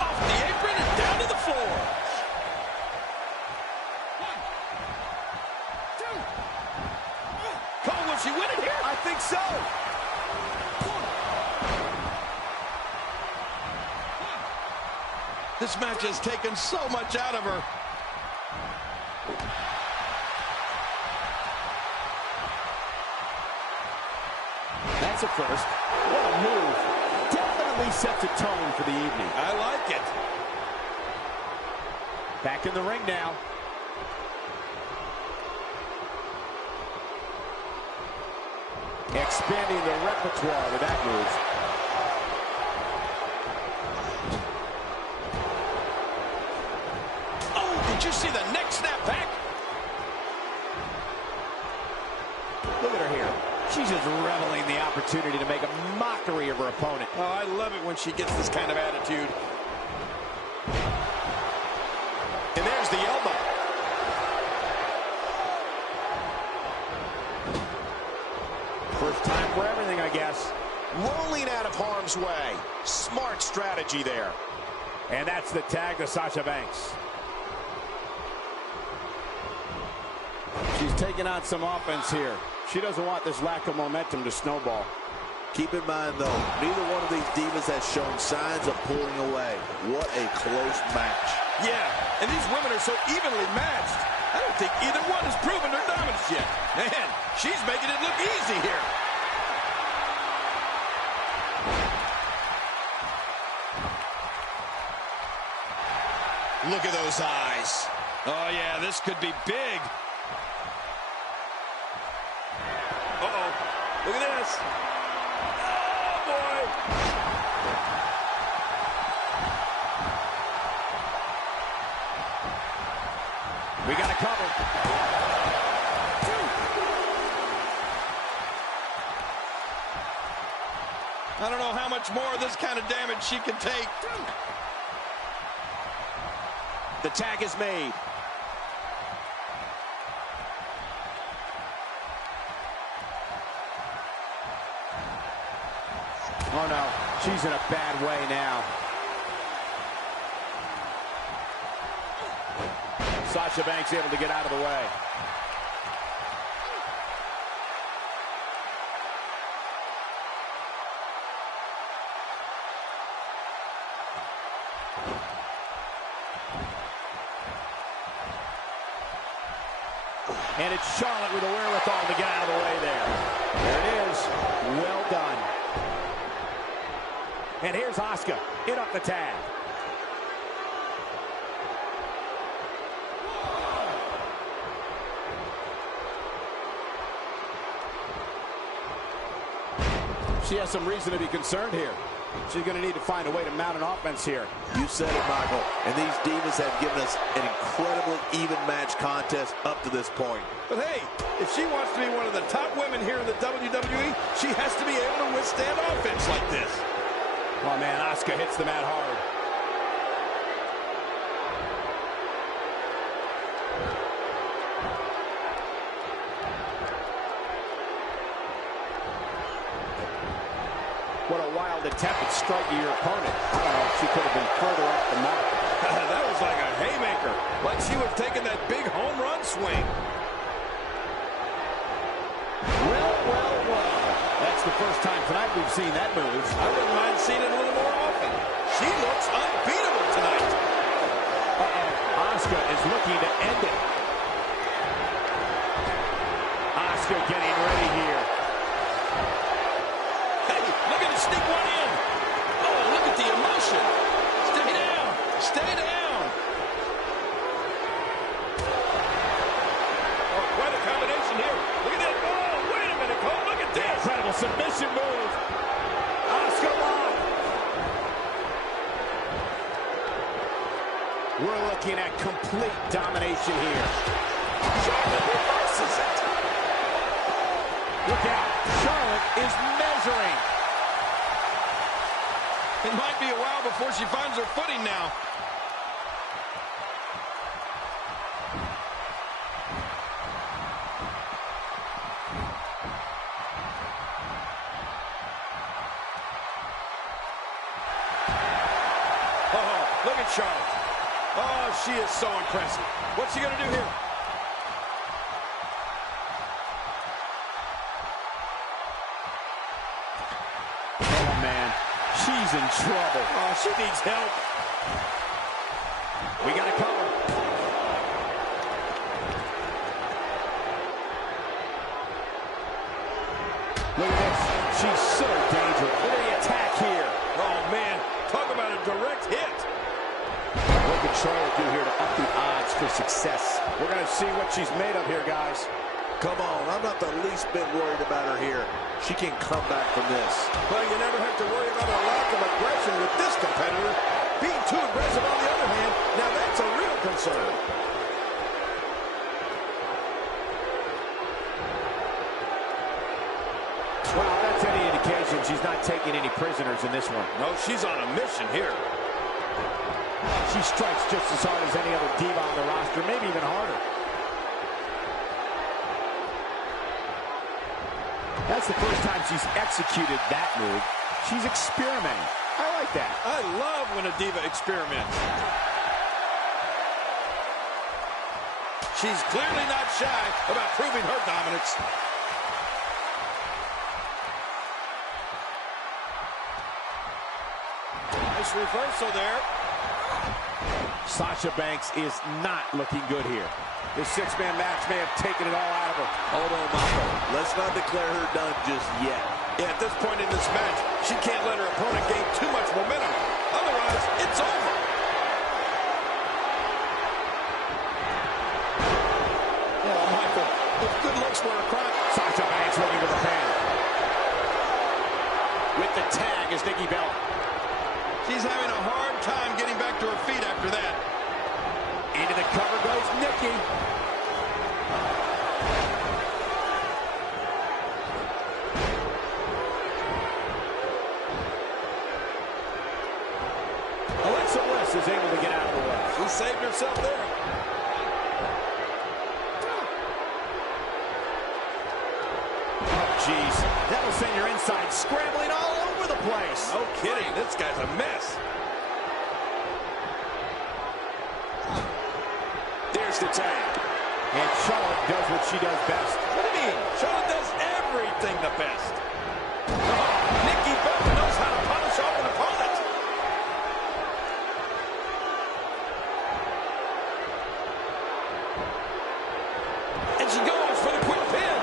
Off the apron and down to the floor. 1, 2. Cole, will she win it here? I think so. This match has taken so much out of her. That's a first. What a move. Definitely sets a tone for the evening. I like it. Back in the ring now. Expanding the repertoire with that move. Did you see the neck snap back? Look at her here. She's just reveling the opportunity to make a mockery of her opponent. Oh, I love it when she gets this kind of attitude. And there's the elbow. First time for everything, I guess. Rolling out of harm's way. Smart strategy there. And that's the tag to Sasha Banks. She's taking on some offense here. She doesn't want this lack of momentum to snowball. Keep in mind, though, neither one of these divas has shown signs of pulling away. What a close match. Yeah, and these women are so evenly matched. I don't think either one has proven their dominance yet. Man, she's making it look easy here. Look at those eyes. Oh, yeah, this could be big. Uh-oh. Look at this. Oh, boy. We got a cover. I don't know how much more of this kind of damage she can take. The tag is made. Oh, no. She's in a bad way now. Sasha Banks able to get out of the way. And it's Charlotte with the wherewithal to get out of the way there. There it is. Well done. And here's Asuka in up the tag. She has some reason to be concerned here. She's going to need to find a way to mount an offense here. You said it, Michael. And these divas have given us an incredibly even match contest up to this point. But hey, if she wants to be one of the top women here in the WWE, she has to be able to withstand offense like this. Oh, man, Asuka hits the mat hard. What a wild attempt at striking your opponent. I don't know if she could have been further off the mark. That was like a haymaker, like she was taking that big home run swing. Well. That's the first time tonight we've seen that move. I wouldn't mind seeing it a little more often. She looks unbeatable tonight. Asuka is looking to end it. Asuka getting ready here. Sneak one in. Oh, look at the emotion. Stay down. Stay down. Oh, quite a combination here. Look at that. Oh, wait a minute, Cole. Look at this. Incredible submission move. Asuka lock. We're looking at complete domination here. Charlotte reverses it. Look out. Charlotte is measuring. It might be a while before she finds her footing now. Oh, look at Charlotte. Oh, she is so impressive. What's she going to do here? Oh, man. She's in trouble. Oh, she needs help. We got to cover. Look at this. She's so dangerous. Look at the attack here. Oh, man. Talk about a direct hit. What can Charlotte do here to up the odds for success? We're going to see what she's made of here, guys. Come on, I'm not the least bit worried about her here. She can come back from this. Well, you never have to worry about a lack of aggression with this competitor. Being too aggressive, on the other hand, now that's a real concern. Well, if that's any indication, she's not taking any prisoners in this one. No, she's on a mission here. She strikes just as hard as any other diva on the roster, maybe even harder. That's the first time she's executed that move. She's experimenting. I like that. I love when a diva experiments. She's clearly not shy about proving her dominance. Nice reversal there. Sasha Banks is not looking good here. This six-man match may have taken it all out of her. Hold on, Michael. Let's not declare her done just yet. Yeah, at this point in this match, she can't let her opponent gain too much momentum. Otherwise, it's over. Oh, Michael, if good looks were a crime. Sasha Banks looking for the pin. With the tag is Nikki Bella. She's having a hard time getting back to her feet after that. Into the cover goes Nikki. Alexa Bliss is able to get out of the way. She saved herself there. Oh, jeez. That'll send your insides scrambling all over the place. No kidding. This guy's a mess. There's the tag. And Charlotte does what she does best. What do you mean? Charlotte does everything the best. Oh, Nikki Bella knows how to punish off an opponent. And she goes for the quick pin.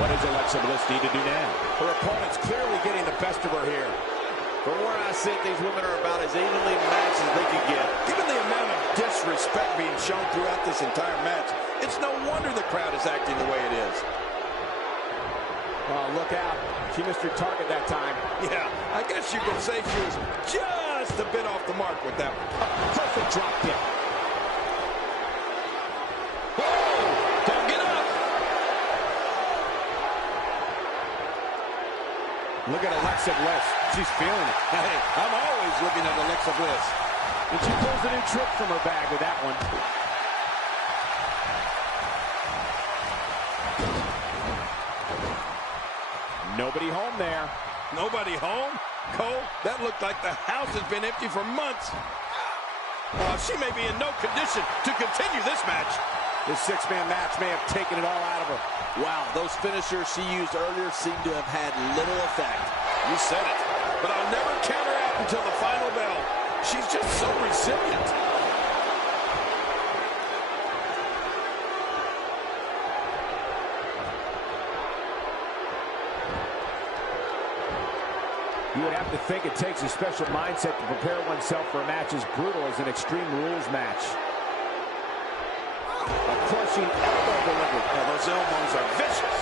What does Alexa Bliss need to do now? Her opponent's clearly getting the best of her here. From where I sit, these women are about as evenly matched as they could get. Given the amount of disrespect being shown throughout this entire match, it's no wonder the crowd is acting the way it is. Oh, look out. She missed her target that time. Yeah, I guess you could say she was just a bit off the mark with that one. Perfect drop kick. Whoa! Don't get up! Look at Alexa Bliss. She's feeling it. Hey, I'm always looking at Alexa Bliss. And she pulls a new trick from her bag with that one. Nobody home there. Nobody home? Cole, that looked like the house has been empty for months. She may be in no condition to continue this match. This six-man match may have taken it all out of her. Wow, those finishers she used earlier seem to have had little effect. You said it. But I'll never count her out until the final bell. She's just so resilient. You would have to think it takes a special mindset to prepare oneself for a match as brutal as an Extreme Rules match. A crushing elbow delivered. Oh, those elbows are vicious.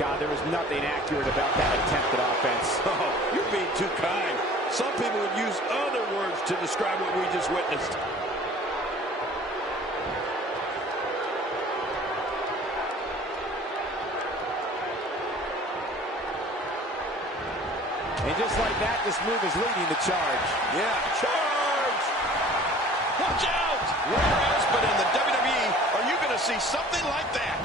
God, there was nothing accurate about that attempted offense. Oh, you're being too kind. Some people would use other words to describe what we just witnessed. And just like that, this move is leading the charge. Yeah, charge! Watch out! Where else but in the WWE are you going to see something like that?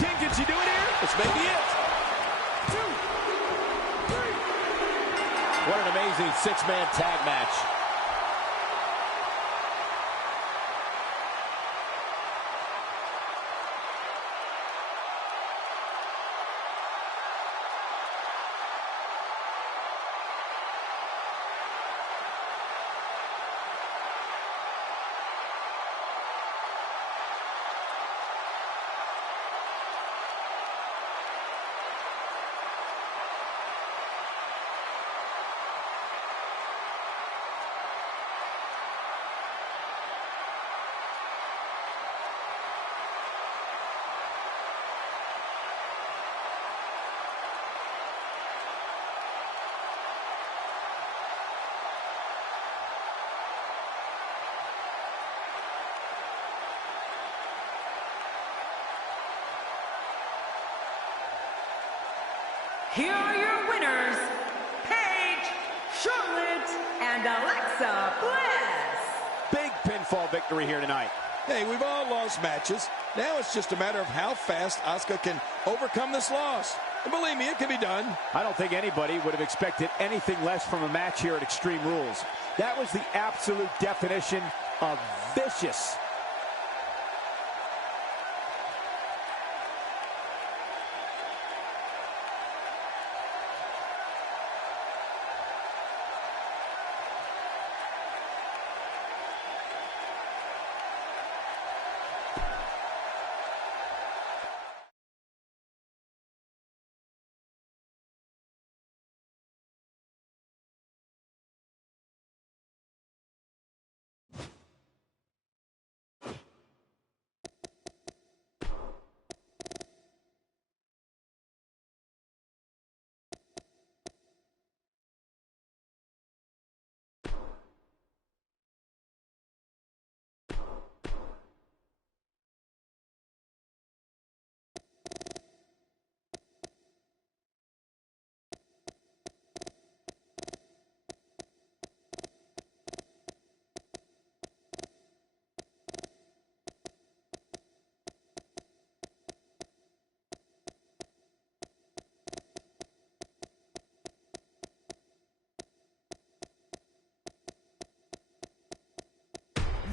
King, can she do it here? This may be it. What an amazing six-man tag match. Here are your winners, Paige, Charlotte, and Alexa Bliss. Big pinfall victory here tonight. Hey, we've all lost matches. Now it's just a matter of how fast Asuka can overcome this loss. And believe me, it can be done. I don't think anybody would have expected anything less from a match here at Extreme Rules. That was the absolute definition of vicious.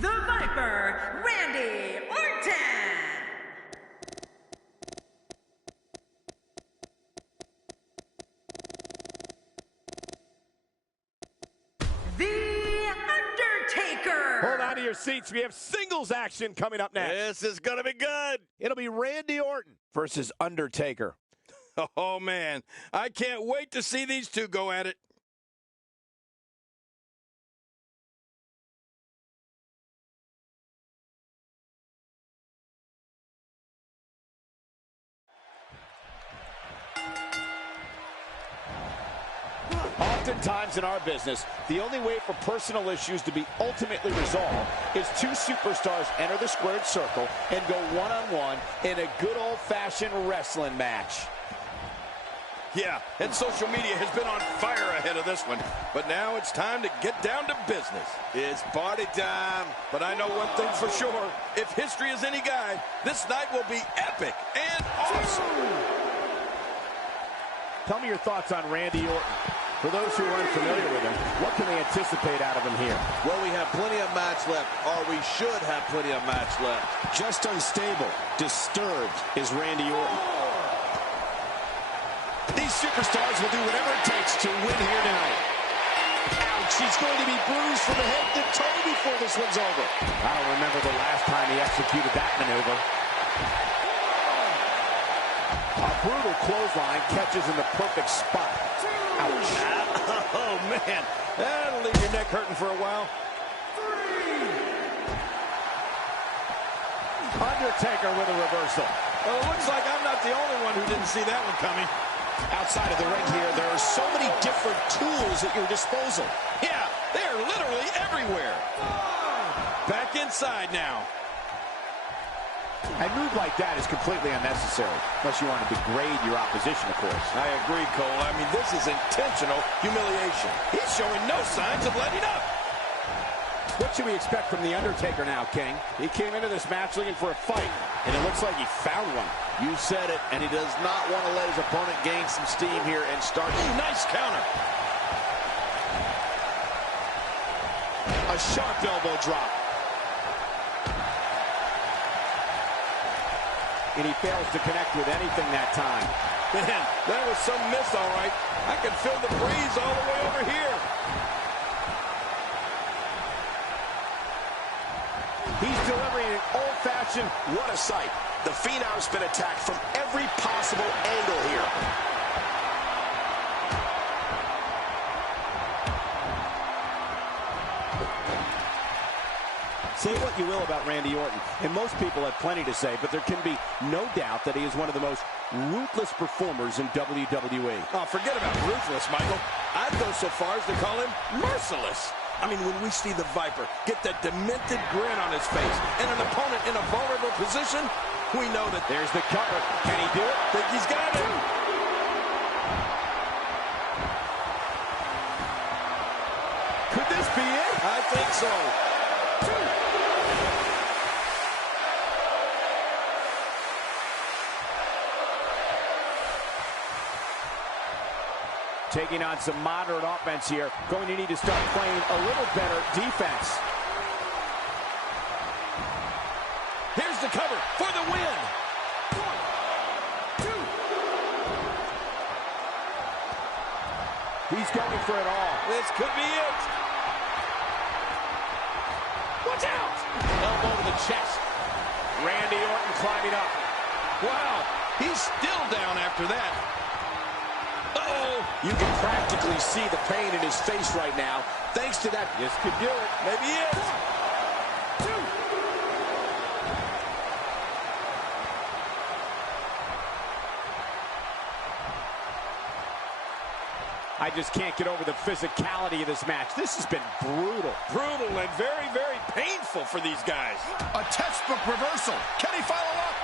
The Viper, Randy Orton. The Undertaker. Hold on to your seats. We have singles action coming up next. This is going to be good. It'll be Randy Orton versus Undertaker. Oh, man. I can't wait to see these two go at it. Oftentimes in our business, the only way for personal issues to be ultimately resolved is two superstars enter the squared circle and go one-on-one in a good old-fashioned wrestling match. Yeah, and social media has been on fire ahead of this one. But now it's time to get down to business. It's party time. But I know one thing for sure. If history is any guide, this night will be epic and awesome. Tell me your thoughts on Randy Orton. For those who aren't familiar with him, what can they anticipate out of him here? Well, we have plenty of match left, or we should have plenty of match left. Just unstable, disturbed is Randy Orton. These superstars will do whatever it takes to win here tonight. Ouch, he's going to be bruised from head to toe before this one's over. I don't remember the last time he executed that maneuver. A brutal clothesline catches in the perfect spot. Ouch. Oh, man. That'll leave your neck hurting for a while. Undertaker with a reversal. Well, it looks like I'm not the only one who didn't see that one coming. Outside of the ring here, there are so many different tools at your disposal. Yeah, they're literally everywhere. Back inside now. A move like that is completely unnecessary, unless you want to degrade your opposition, of course. I agree, Cole. I mean, this is intentional humiliation. He's showing no signs of letting up. What should we expect from The Undertaker now, King? He came into this match looking for a fight, and it looks like he found one. You said it, and he does not want to let his opponent gain some steam here and start. Nice counter. A sharp elbow drop. And he fails to connect with anything that time. Man, that was some miss, all right. I can feel the breeze all the way over here. He's delivering an old-fashioned... What a sight. The Phenom's been attacked from every possible angle here. Say what you will about Randy Orton, and most people have plenty to say, but there can be no doubt that he is one of the most ruthless performers in WWE. Oh, forget about ruthless, Michael. I'd go so far as to call him merciless. I mean, when we see the Viper get that demented grin on his face and an opponent in a vulnerable position, we know that there's the cover. Can he do it? Think he's got it. Could this be it? I think so. Taking on some moderate offense here. Going to need to start playing a little better defense. Here's the cover for the win. 1, 2. He's going for it all. This could be it. Watch out! Elbow to the chest. Randy Orton climbing up. Wow, he's still down after that. Uh-oh. You can practically see the pain in his face right now. Thanks to that. This could do it. Maybe it. 2. I just can't get over the physicality of this match. This has been brutal. Brutal and very, very painful for these guys. A textbook reversal. Can he follow up?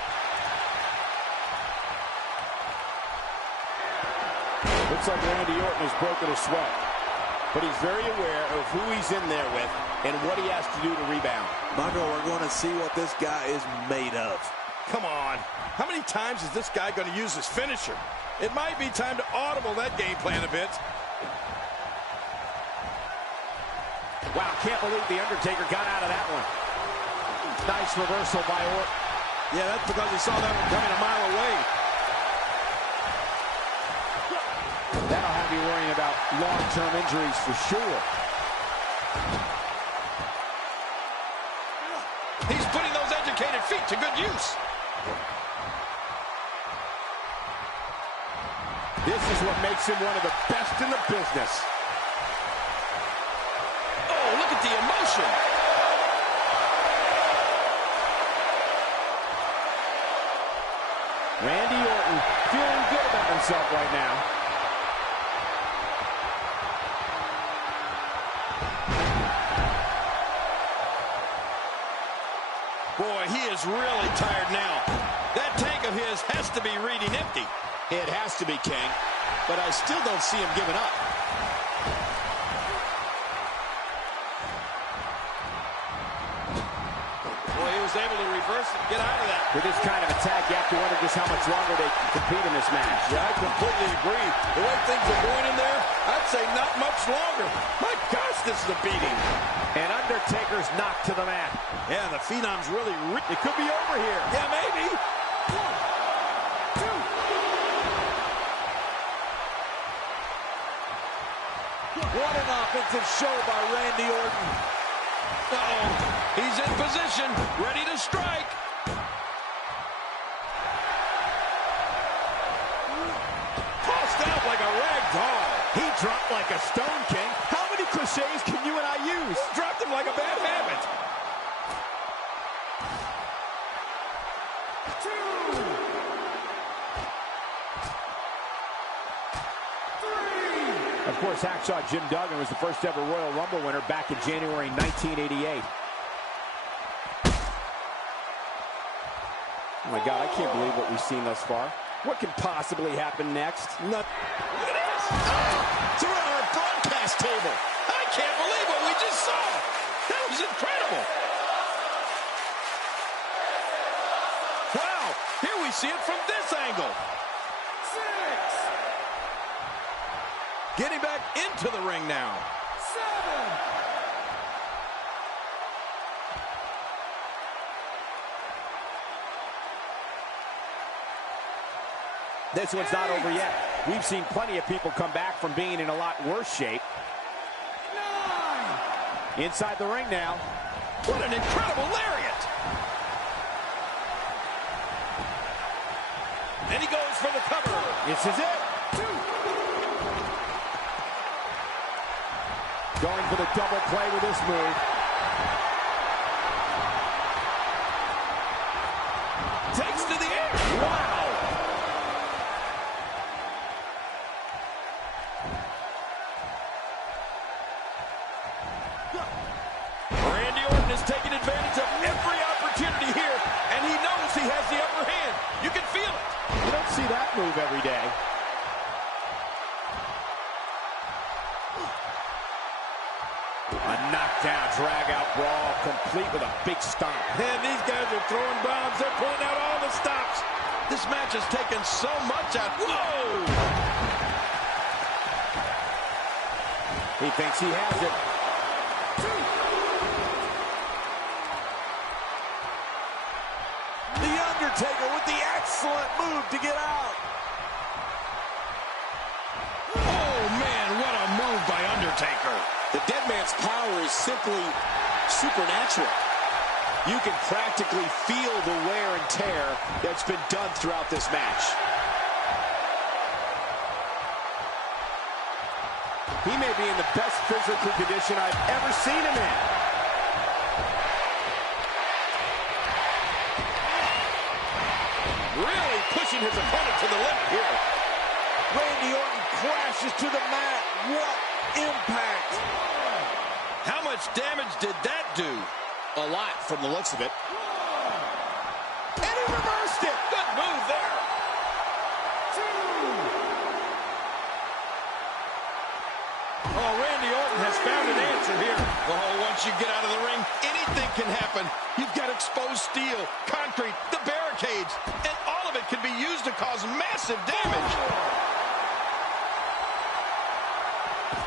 Looks like Randy Orton has broken a sweat. But he's very aware of who he's in there with and what he has to do to rebound. Michael, we're going to see what this guy is made of. Come on. How many times is this guy going to use his finisher? It might be time to audible that game plan a bit. Wow, can't believe The Undertaker got out of that one. Nice reversal by Orton. Yeah, that's because he saw that one coming a mile away. That'll have you worrying about long-term injuries for sure. He's putting those educated feet to good use. This is what makes him one of the best in the business. Oh, look at the emotion. Randy Orton feeling good about himself right now. Boy, he is really tired now. That tank of his has to be reading empty. It has to be, King, but I still don't see him giving up. Boy, he was able to reverse it and get out of that. With this kind of attack, you have to wonder just how much longer they can compete in this match. Yeah, I completely agree. The way things are going in there, I'd say not much longer. My gosh, this is a beating. And Undertaker's knocked to the mat. Yeah, the Phenom's really... It could be over here. Yeah, maybe. What an offensive show by Randy Orton. Uh-oh. He's in position, ready to strike. Tossed out like a rag doll. He dropped like a stone, King. How many cliches can you and I use? Dropped him like a bad habit. Of course, Hacksaw Jim Duggan was the first ever Royal Rumble winner back in January 1988. Oh my God, I can't believe what we've seen thus far. What can possibly happen next? Look at this. It's around our broadcast table. I can't believe what we just saw. That was incredible. Wow, here we see it from this angle. Getting back into the ring now. This one's not over yet. We've seen plenty of people come back from being in a lot worse shape. Inside the ring now. What an incredible lariat. And he goes for the cover. This is it. Going for the double play with this move. Takes to the air. Wow. Randy Orton is taking advantage of every opportunity here, and he knows he has the upper hand. You can feel it. You don't see that move every day. A knockdown, drag-out brawl, complete with a big stomp. And these guys are throwing bombs. They're pulling out all the stops. This match has taken so much out. Whoa! He thinks he has it. The Undertaker with the excellent move to get out. Oh, man, what a move by Undertaker. The dead man's power is simply supernatural. You can practically feel the wear and tear that's been done throughout this match. He may be in the best physical condition I've ever seen him in. Really pushing his opponent to the limit here. Randy Orton crashes to the mat. What impact! How much damage did that do? A lot from the looks of it. And he reversed it. Good move there. Oh, Randy Orton has found an answer here. Oh, once you get out of the ring, anything can happen. You've got exposed steel, concrete, the barricades, and all of it can be used to cause massive damage.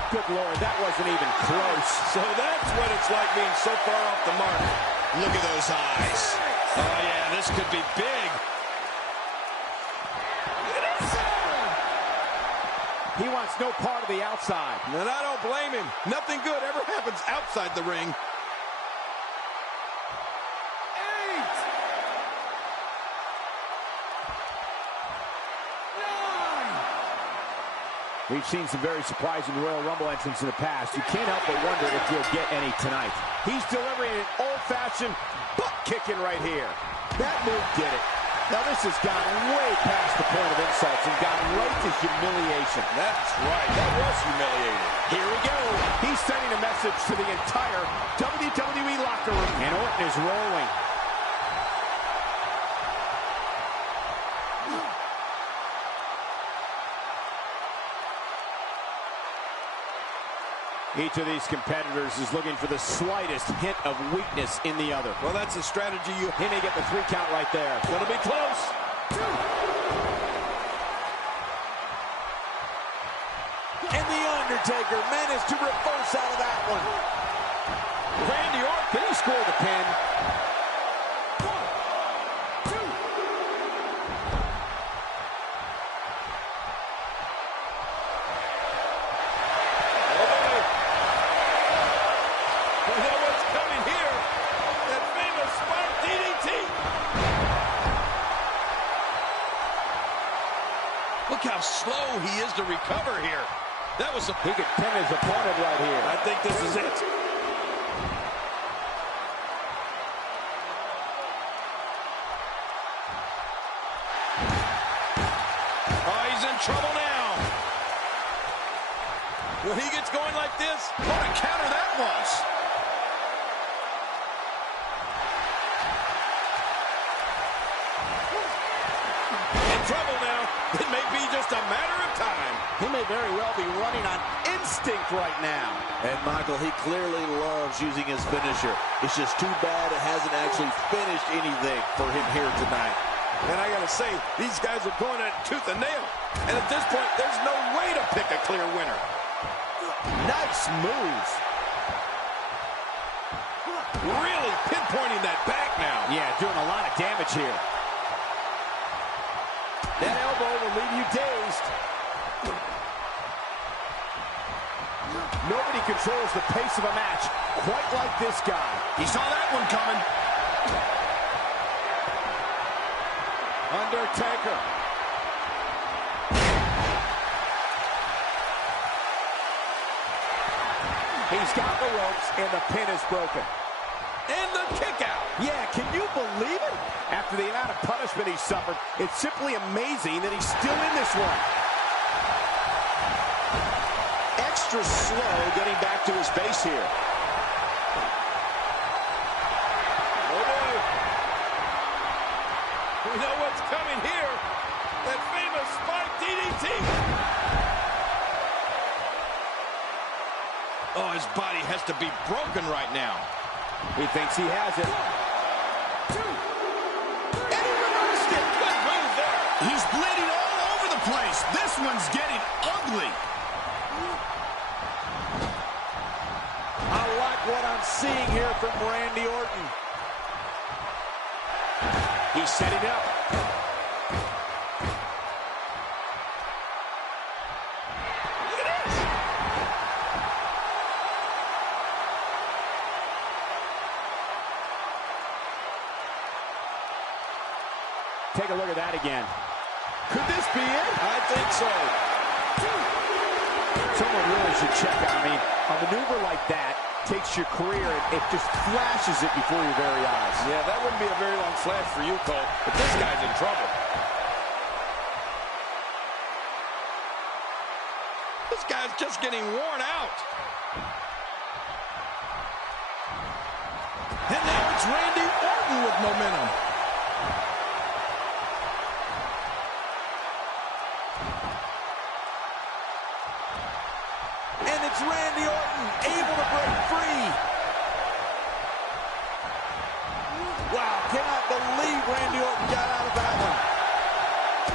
Good Lord, that wasn't even close. So that's what it's like being so far off the mark. Look at those eyes. Oh, yeah, this could be big. He wants no part of the outside. And I don't blame him. Nothing good ever happens outside the ring. We've seen some very surprising Royal Rumble entrants in the past. You can't help but wonder if you'll get any tonight. He's delivering an old-fashioned butt kicking right here. That move did it. Now this has gone way past the point of insults and gone right to humiliation. That's right. That was humiliating. Here we go. He's sending a message to the entire WWE locker room. And Orton is rolling. Each of these competitors is looking for the slightest hint of weakness in the other. Well, that's a strategy you... He may get the 3 count right there. It's going to be close. And The Undertaker managed to reverse out of that one. Randy Orton, can he score the pin? Look how slow he is to recover here. That was He could pin his opponent right here. I think this is it. Oh, he's in trouble now. When he gets going like this, what a counter that was. Trouble now. It may be just a matter of time. He may very well be running on instinct right now. And Michael, he clearly loves using his finisher. It's just too bad it hasn't actually finished anything for him here tonight. And I gotta say, these guys are going at tooth and nail. And at this point, there's no way to pick a clear winner. Nice move. Really pinpointing that back now. Yeah, doing a lot of damage here. That elbow will leave you dazed. Nobody controls the pace of a match quite like this guy. He saw that one coming. Undertaker. He's got the ropes, and the pin is broken. And the kick out. Yeah, can you believe it? After the amount of punishment he suffered, it's simply amazing that he's still in this one. Extra slow getting back to his base here. Oh boy. We know what's coming here. That famous spike DDT. Oh, his body has to be broken right now. He thinks he has it. And he reversed it. Good move there. He's bleeding all over the place. This one's getting ugly. I like what I'm seeing here from Randy Orton. He's setting up. Look at this. Take a look at that again. Could this be it? I think so. Someone really should check out. I mean, a maneuver like that takes your career and it just flashes it before your very eyes. Yeah, that wouldn't be a very long flash for you, Cole, but this guy's in trouble. This guy's just getting worn out. And now it's Randy Orton with momentum. And it's Randy Orton able to break free. Wow, cannot believe Randy Orton got out of that one.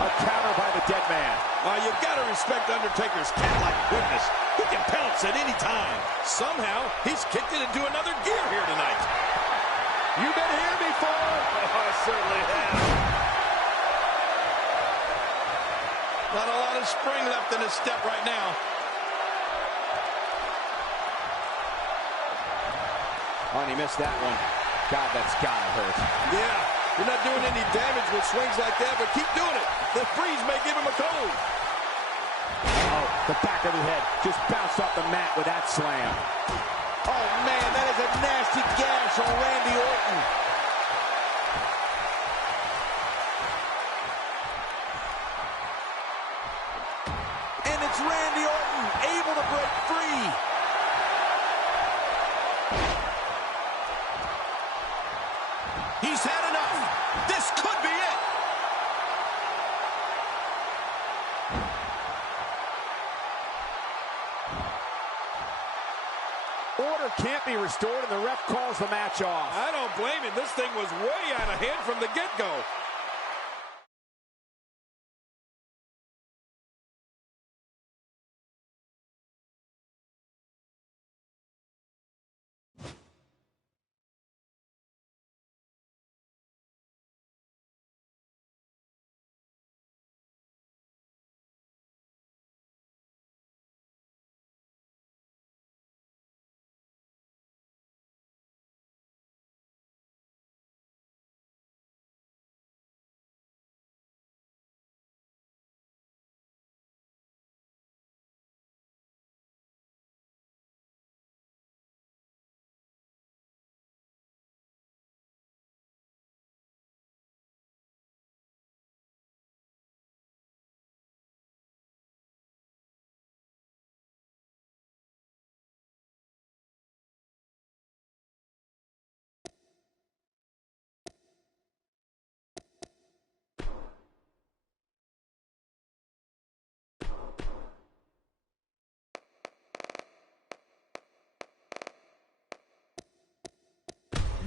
A counter by the dead man. You've got to respect Undertaker's cat-like quickness. He can pounce at any time. Somehow, he's kicked it into another gear here tonight. You've been here before. Oh, I certainly have. Not a lot of spring left in his step right now. Oh, and he missed that one. God, that's gotta hurt. Yeah, you're not doing any damage with swings like that, but keep doing it. The freeze may give him a cold. Oh, The back of the head just bounced off the mat with that slam. Oh, man, that is a nasty gash on Randy Orton. And it's Randy Orton able to break free. He's had enough. This could be it. Order can't be restored, and the ref calls the match off. I don't blame him. This thing was way out of hand from the get-go.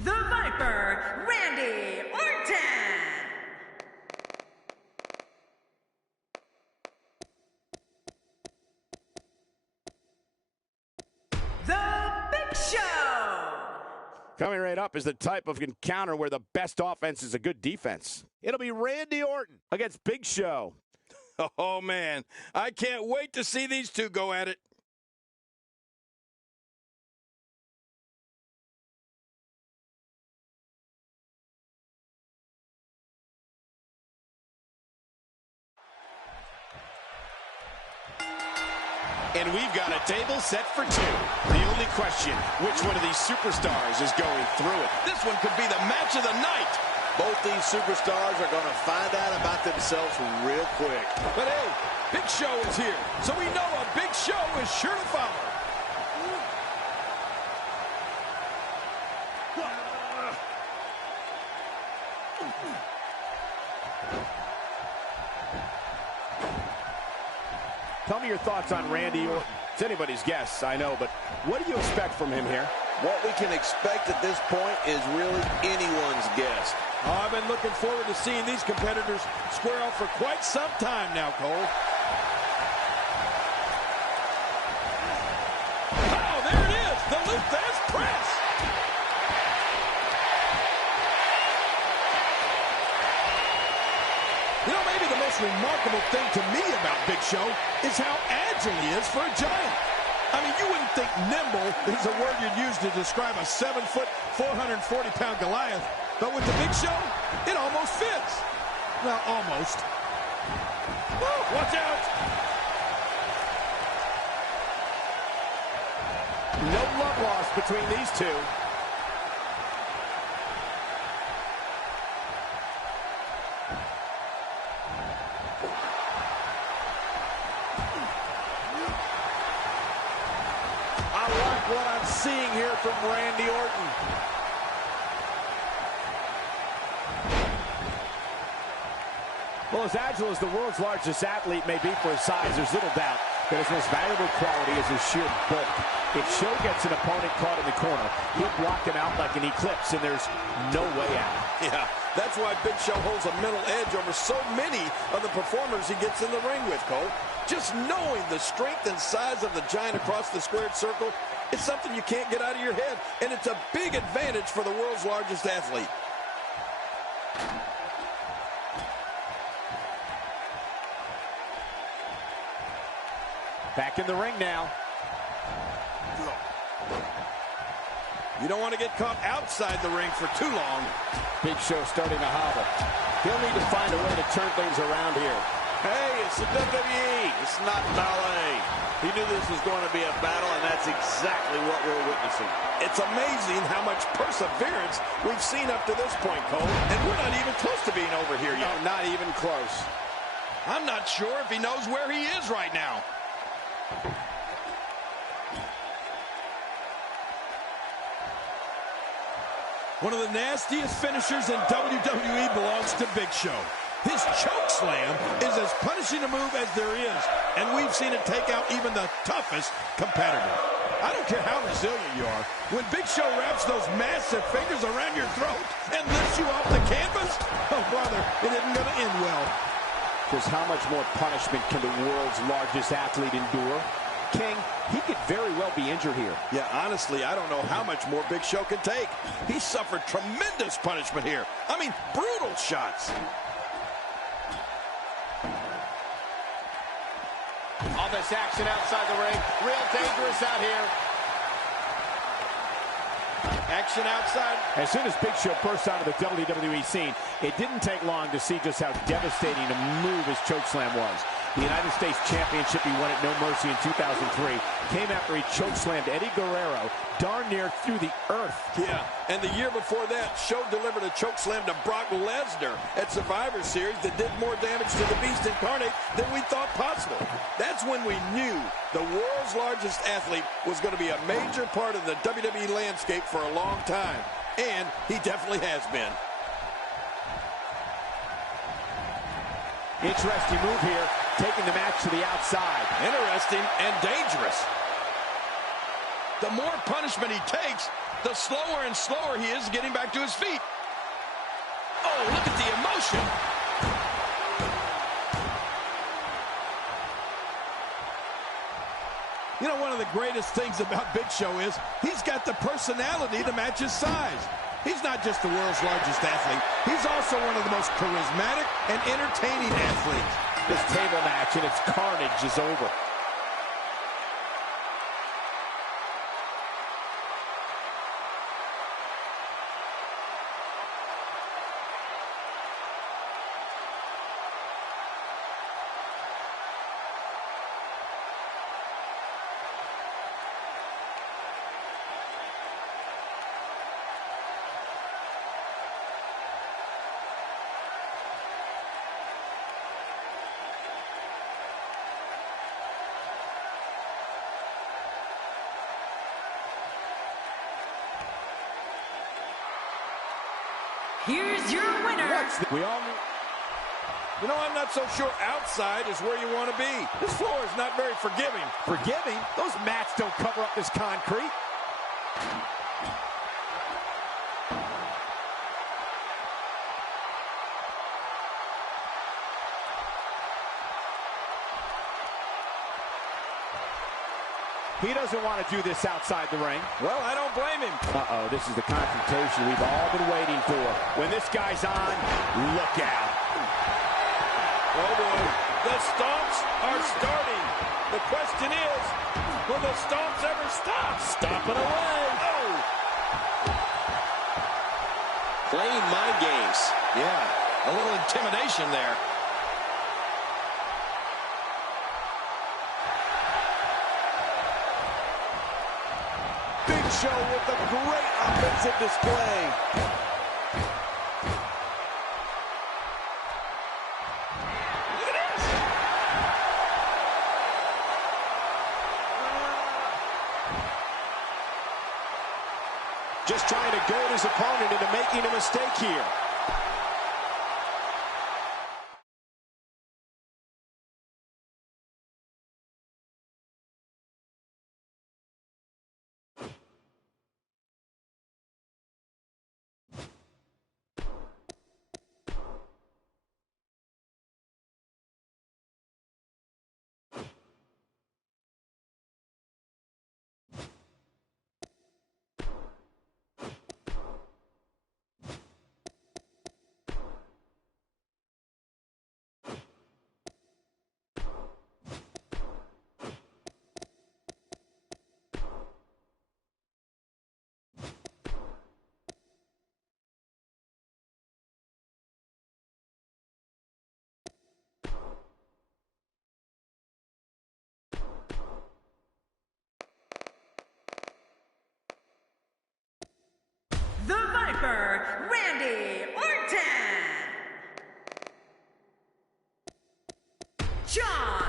The Viper, Randy Orton. The Big Show. Coming right up is the type of encounter where the best offense is a good defense. It'll be Randy Orton against Big Show. Oh, man. I can't wait to see these two go at it. And we've got a table set for two. The only question, which one of these superstars is going through it? This one could be the match of the night. Both these superstars are going to find out about themselves real quick. But hey, Big Show is here, so we know a big show is sure to follow. Tell me your thoughts on Randy Orton. It's anybody's guess, I know, but what do you expect from him here? What we can expect at this point is really anyone's guess. Oh, I've been looking forward to seeing these competitors square off for quite some time now, Cole. Oh, there it is, the Luthez press. You know, maybe the most remarkable thing to me about Big Show is how agile he is for a giant. I mean, you wouldn't think nimble is a word you'd use to describe a 7-foot, 440-pound Goliath. But with the Big Show, it almost fits. Well, almost. Woo, watch out. No love lost between these two. What I'm seeing here from Randy Orton. Well, as agile as the world's largest athlete may be for his size, there's little doubt that his most valuable quality is his sheer bulk. If Show gets an opponent caught in the corner, he'll block him out like an eclipse, and there's no way out. Yeah, that's why Big Show holds a mental edge over so many of the performers he gets in the ring with, Cole. Just knowing the strength and size of the giant across the squared circle, it's something you can't get out of your head, and it's a big advantage for the world's largest athlete. Back in the ring now. You don't want to get caught outside the ring for too long. Big Show starting to hobble. He'll need to find a way to turn things around here. Hey, it's the WWE. It's not ballet. He knew this was going to be a battle, and that's exactly what we're witnessing. It's amazing how much perseverance we've seen up to this point, Cole. And we're not even close to being over here yet. No, not even close. I'm not sure if he knows where he is right now. One of the nastiest finishers in WWE belongs to Big Show. His choke slam is as punishing a move as there is, and we've seen it take out even the toughest competitor. I don't care how resilient you are. When Big Show wraps those massive fingers around your throat and lifts you off the canvas, oh, brother, it isn't going to end well. Just how much more punishment can the world's largest athlete endure? King, he could very well be injured here. Yeah, honestly, I don't know how much more Big Show can take. He suffered tremendous punishment here. I mean, brutal shots. All this action outside the ring. Real dangerous out here. Action outside. As soon as Big Show burst onto the WWE scene, it didn't take long to see just how devastating a move his chokeslam was. The United States Championship he won at No Mercy in 2003 came after he chokeslammed Eddie Guerrero darn near through the earth. Yeah, and the year before that, Show delivered a chokeslam to Brock Lesnar at Survivor Series that did more damage to the Beast Incarnate than we thought possible. That's when we knew the world's largest athlete was going to be a major part of the WWE landscape for a long time, and he definitely has been. Interesting move here, taking the match to the outside. Interesting and dangerous. The more punishment he takes, the slower and slower he is getting back to his feet. Oh, look at the emotion. You know, one of the greatest things about Big Show is he's got the personality to match his size. He's not just the world's largest athlete. He's also one of the most charismatic and entertaining athletes. This table match and its carnage is over. Here's your winner. We all knew. You know, I'm not so sure outside is where you want to be. This floor is not very forgiving. Forgiving? Those mats don't cover up this concrete. He doesn't want to do this outside the ring. Well, I don't blame him. Uh-oh, this is the confrontation we've all been waiting for. When this guy's on, look out. Oh, boy. The stomps are starting. The question is, will the stomps ever stop? Stomping away. Oh! Playing mind games. Yeah, a little intimidation there. Big Show with a great offensive display. Look at this. Just trying to goad his opponent into making a mistake here. John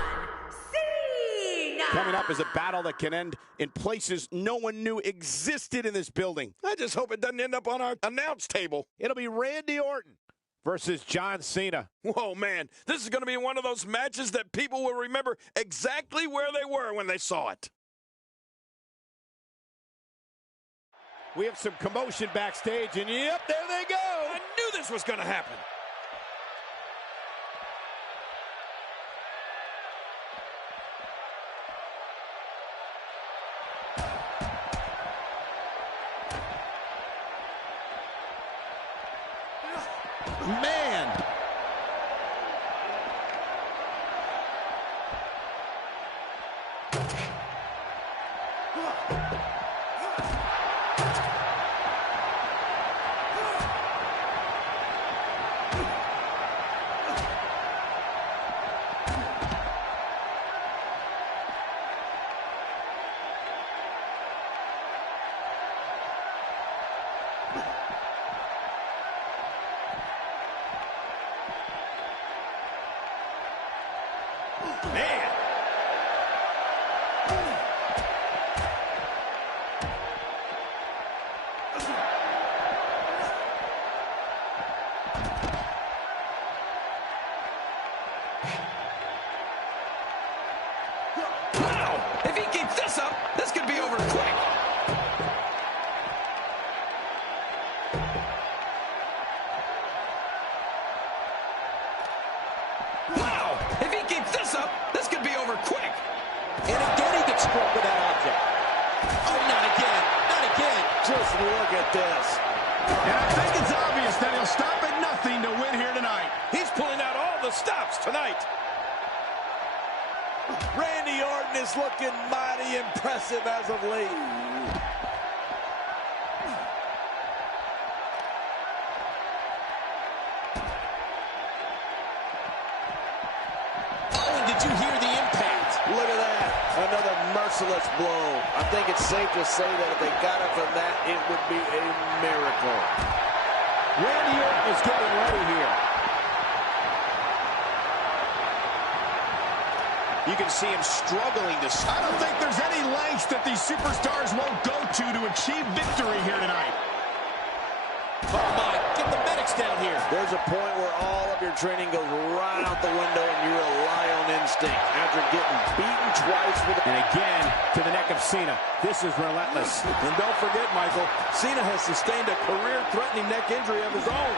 Cena. Coming up is a battle that can end in places no one knew existed in this building. I just hope it doesn't end up on our announce table. It'll be Randy Orton versus John Cena. Whoa, man, this is going to be one of those matches that people will remember exactly where they were when they saw it. We have some commotion backstage, and yep, there they go. I knew this was going to happen. Man. Man. Wow! If he keeps this up, this could be over quick. Wow! If he keeps this up, this could be over quick. And again he gets struck with that object. Oh, not again. Not again. Just look at this. And I think it's obvious that he'll stop at nothing to win here tonight. He's pulling out all the stops tonight. Randy Orton is looking mighty impressive as of late. Oh, and did you hear the impact? Look at that. Another merciless blow. I think it's safe to say that if they got it from that, it would be a miracle. Randy Orton is getting ready here. You can see him struggling to... I don't think there's any lengths that these superstars won't go to achieve victory here tonight. Oh, my. Get the medics down here. There's a point where all of your training goes right out the window and you rely on instinct after getting beaten twice with a... And again, to the neck of Cena. This is relentless. And don't forget, Michael, Cena has sustained a career-threatening neck injury of his own.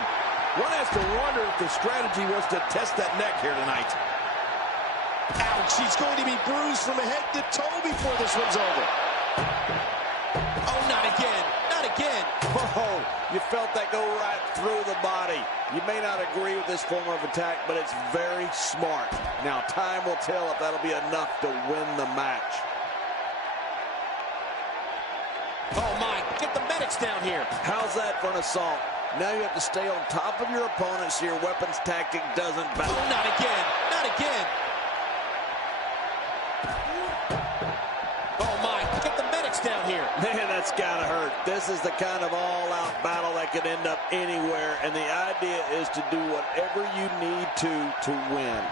One has to wonder if the strategy was to test that neck here tonight. Ouch, he's going to be bruised from head to toe before this one's over. Oh, not again. Not again. Oh, you felt that go right through the body. You may not agree with this form of attack, but it's very smart. Now, time will tell if that'll be enough to win the match. Oh, my. Get the medics down here. How's that for an assault? Now you have to stay on top of your opponent so your weapons tactic doesn't bounce. Oh, not again. Not again. Oh, my. Get the medics down here. Man, that's gotta hurt. This is the kind of all-out battle that could end up anywhere, and the idea is to do whatever you need to win.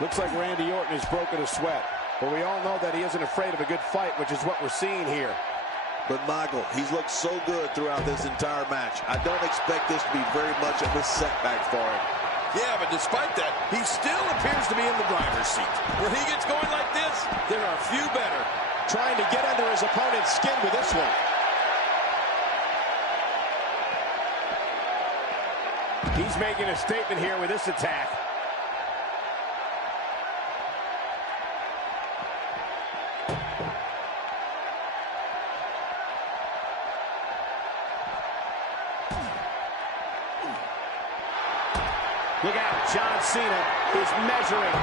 Looks like Randy Orton has broken a sweat. But we all know that he isn't afraid of a good fight, which is what we're seeing here. But, Michael, he's looked so good throughout this entire match. I don't expect this to be very much of a setback for him. Yeah, but despite that, he still appears to be in the driver's seat. When he gets going like this, there are few better. Trying to get under his opponent's skin with this one. He's making a statement here with this attack. Look out, John Cena is measuring.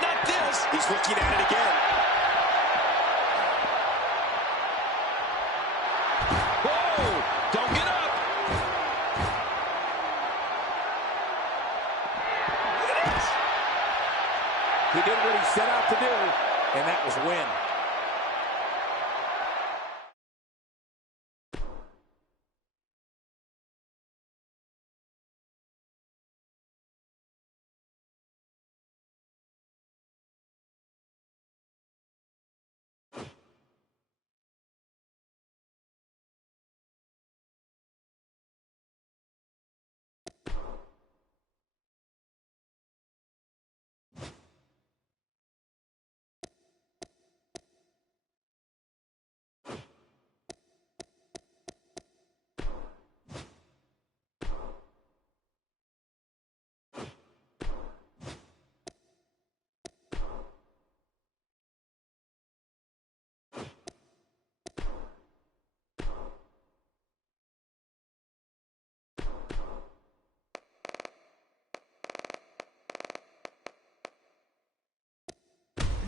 Not this. He's looking at it again. Whoa! Don't get up. Look at this. He did what he set out to do, and that was win.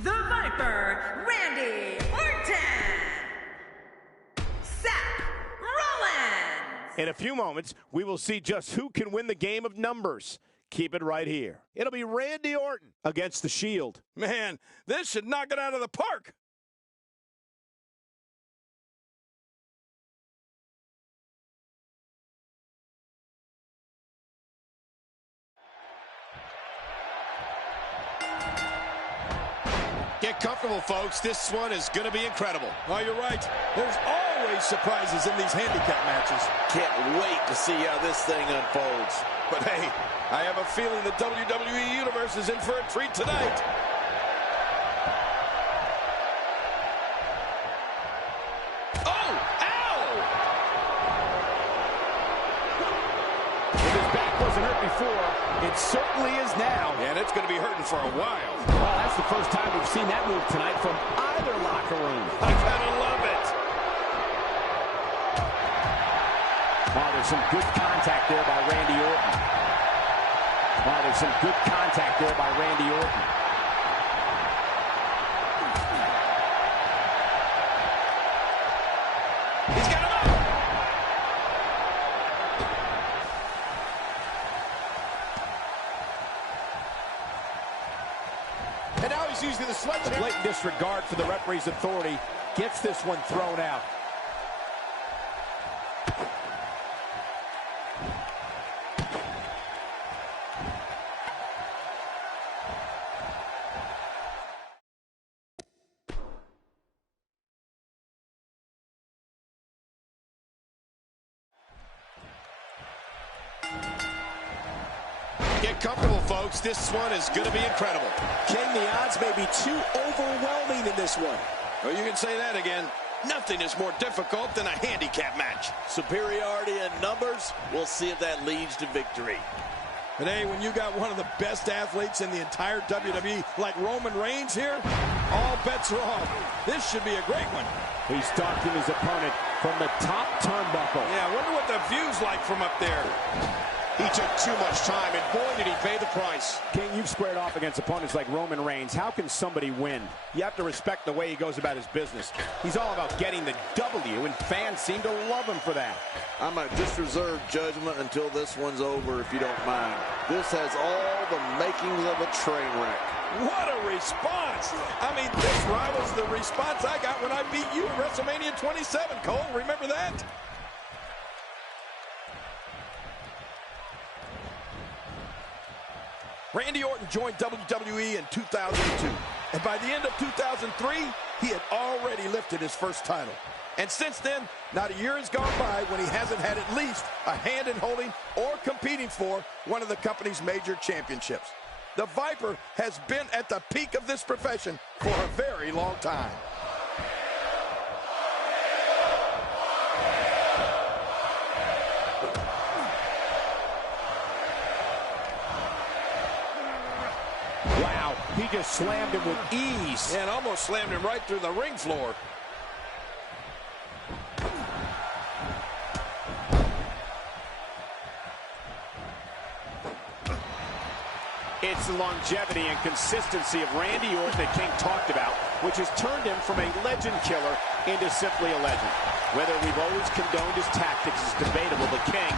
The Viper, Randy Orton. Seth Rollins. In a few moments, we will see just who can win the game of numbers. Keep it right here. It'll be Randy Orton against the Shield. Man, this should knock it out of the park. Get comfortable, folks. This one is going to be incredible. Oh, you're right. There's always surprises in these handicap matches. Can't wait to see how this thing unfolds. But hey, I have a feeling the WWE Universe is in for a treat tonight. Oh, ow! If his back wasn't hurt before, it certainly is now. And it's going to be hurting for a while. Well, that's the first time we've seen that move tonight from either locker room. I gotta love it. Oh, there's some good contact there by Randy Orton. Oh, there's some good contact there by Randy Orton. He's got him up. And now he's using the sledgehammer. Blatant disregard for the referee's authority gets this one thrown out. Get comfortable, folks. This one is going to be incredible. King, the odds may be too overwhelming in this one. Oh, you can say that again. Nothing is more difficult than a handicap match. Superiority in numbers, we'll see if that leads to victory. But hey, when you got one of the best athletes in the entire WWE, like Roman Reigns here, all bets are off. This should be a great one. He's stalking his opponent from the top turnbuckle. Yeah, I wonder what the view's like from up there. He took too much time, and boy, did he pay the price. King, you've squared off against opponents like Roman Reigns. How can somebody win? You have to respect the way he goes about his business. He's all about getting the W, and fans seem to love him for that. I might just reserve judgment until this one's over, if you don't mind. This has all the makings of a train wreck. What a response! I mean, this rivals the response I got when I beat you at WrestleMania 27, Cole. Remember that? Randy Orton joined WWE in 2002, and by the end of 2003, he had already lifted his first title. And since then, not a year has gone by when he hasn't had at least a hand in holding or competing for one of the company's major championships. The Viper has been at the peak of this profession for a very long time. Wow, he just slammed him with ease. And almost slammed him right through the ring floor. It's the longevity and consistency of Randy Orton that King talked about, which has turned him from a legend killer into simply a legend. Whether we've always condoned his tactics is debatable, but King,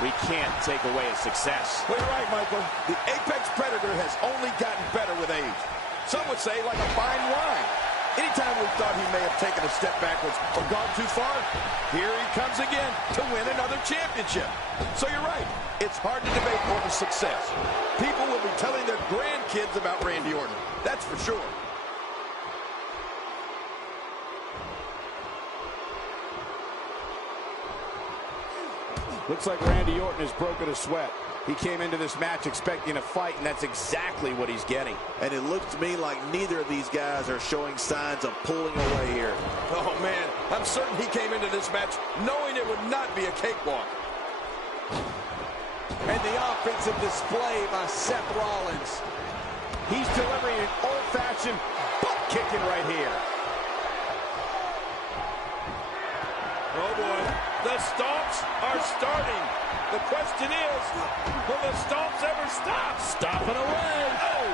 we can't take away his success. Well, you're right, Michael. The Apex Predator has only gotten better with age. Some would say like a fine wine. Anytime we thought he may have taken a step backwards or gone too far, here he comes again to win another championship. So you're right. It's hard to debate Orton's success. People will be telling their grandkids about Randy Orton. That's for sure. Looks like Randy Orton has broken a sweat. He came into this match expecting a fight, and that's exactly what he's getting. And it looks to me like neither of these guys are showing signs of pulling away here. Oh, man, I'm certain he came into this match knowing it would not be a cakewalk. And the offensive display by Seth Rollins. He's delivering an old-fashioned butt kicking right here. Oh, boy. The stomps are starting. The question is, will the stomps ever stop? Stomping away. Oh!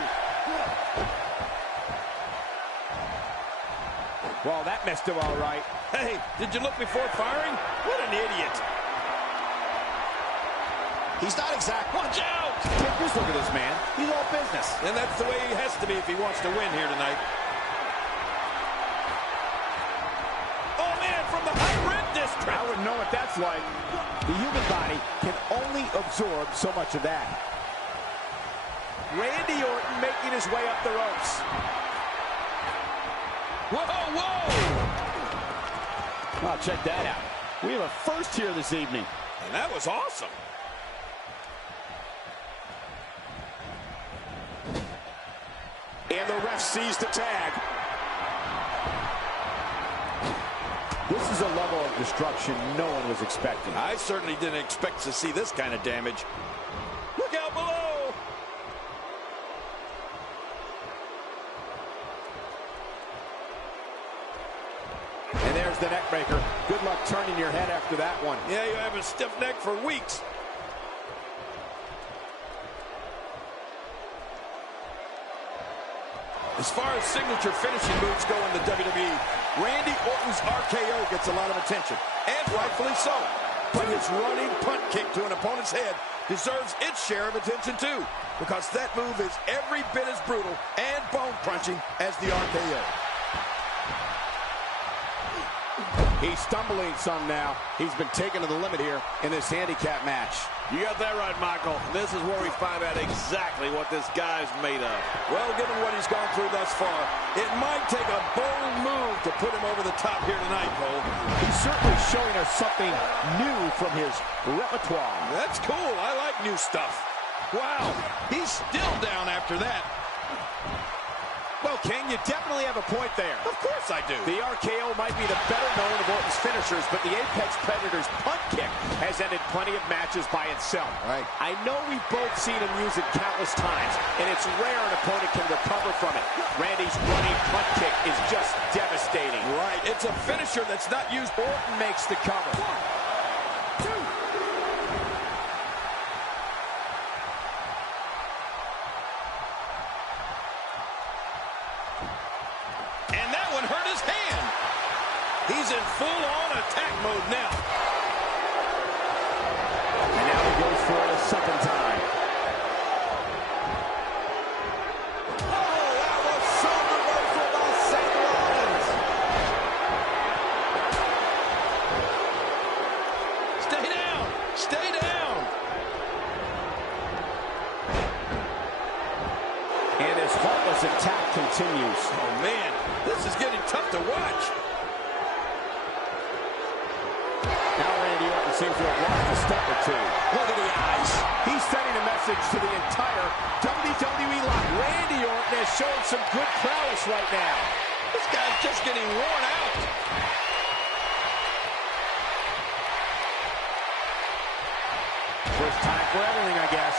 Well, that messed him all right. Hey, did you look before firing? What an idiot. He's not exact. Watch out! Just look at this man. He's all business. And that's the way he has to be if he wants to win here tonight. Oh, man, from the high red district. I wouldn't know what that's like. The human body can only absorb so much of that. Randy Orton making his way up the ropes. Whoa, whoa! Oh, check that out. We have a first here this evening. And that was awesome. And the ref sees the tag. This is a level of destruction no one was expecting. I certainly didn't expect to see this kind of damage. Look out below! And there's the neck breaker. Good luck turning your head after that one. Yeah, you have a stiff neck for weeks. As far as signature finishing moves go in the WWE, Randy Orton's RKO gets a lot of attention, and rightfully so. But his running punt kick to an opponent's head deserves its share of attention too, because that move is every bit as brutal and bone-crunching as the RKO. He's stumbling some now. He's been taken to the limit here in this handicap match. You got that right, Michael. This is where we find out exactly what this guy's made of. Well, given what he's gone through thus far, it might take a bold move to put him over the top here tonight, Cole. He's certainly showing us something new from his repertoire. That's cool. I like new stuff. Wow, he's still down after that. Well, King, you definitely have a point there. Of course I do. The RKO might be the better known of Orton's finishers, but the Apex Predator's punt kick has ended plenty of matches by itself. Right. I know we've both seen him use it countless times, and it's rare an opponent can recover from it. Randy's running punt kick is just devastating. Right. It's a finisher that's not used. Orton makes the cover. 1, 2. And that one hurt his hand. He's in full-on attack mode now. And now he goes for it a second time. Oh, that was so reversal by Seth Rollins. Stay down. Stay down. And his heartless attack continues. Oh, man. This is getting tough to watch. Now Randy Orton seems to have lost a step or two. Look at the eyes. He's sending a message to the entire WWE lot. Randy Orton has shown some good prowess right now. This guy's just getting worn out. First time for everything, I guess.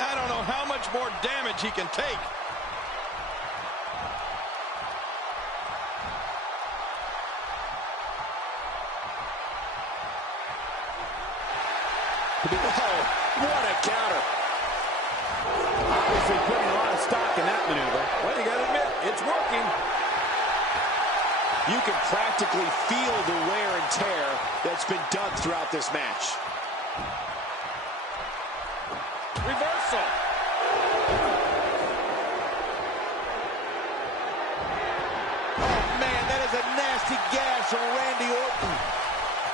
I don't know how much more damage he can take. Oh, what a counter. Obviously putting a lot of stock in that maneuver. Well, you gotta admit, it's working. You can practically feel the wear and tear that's been done throughout this match. Reversal. reversal, Randy Orton.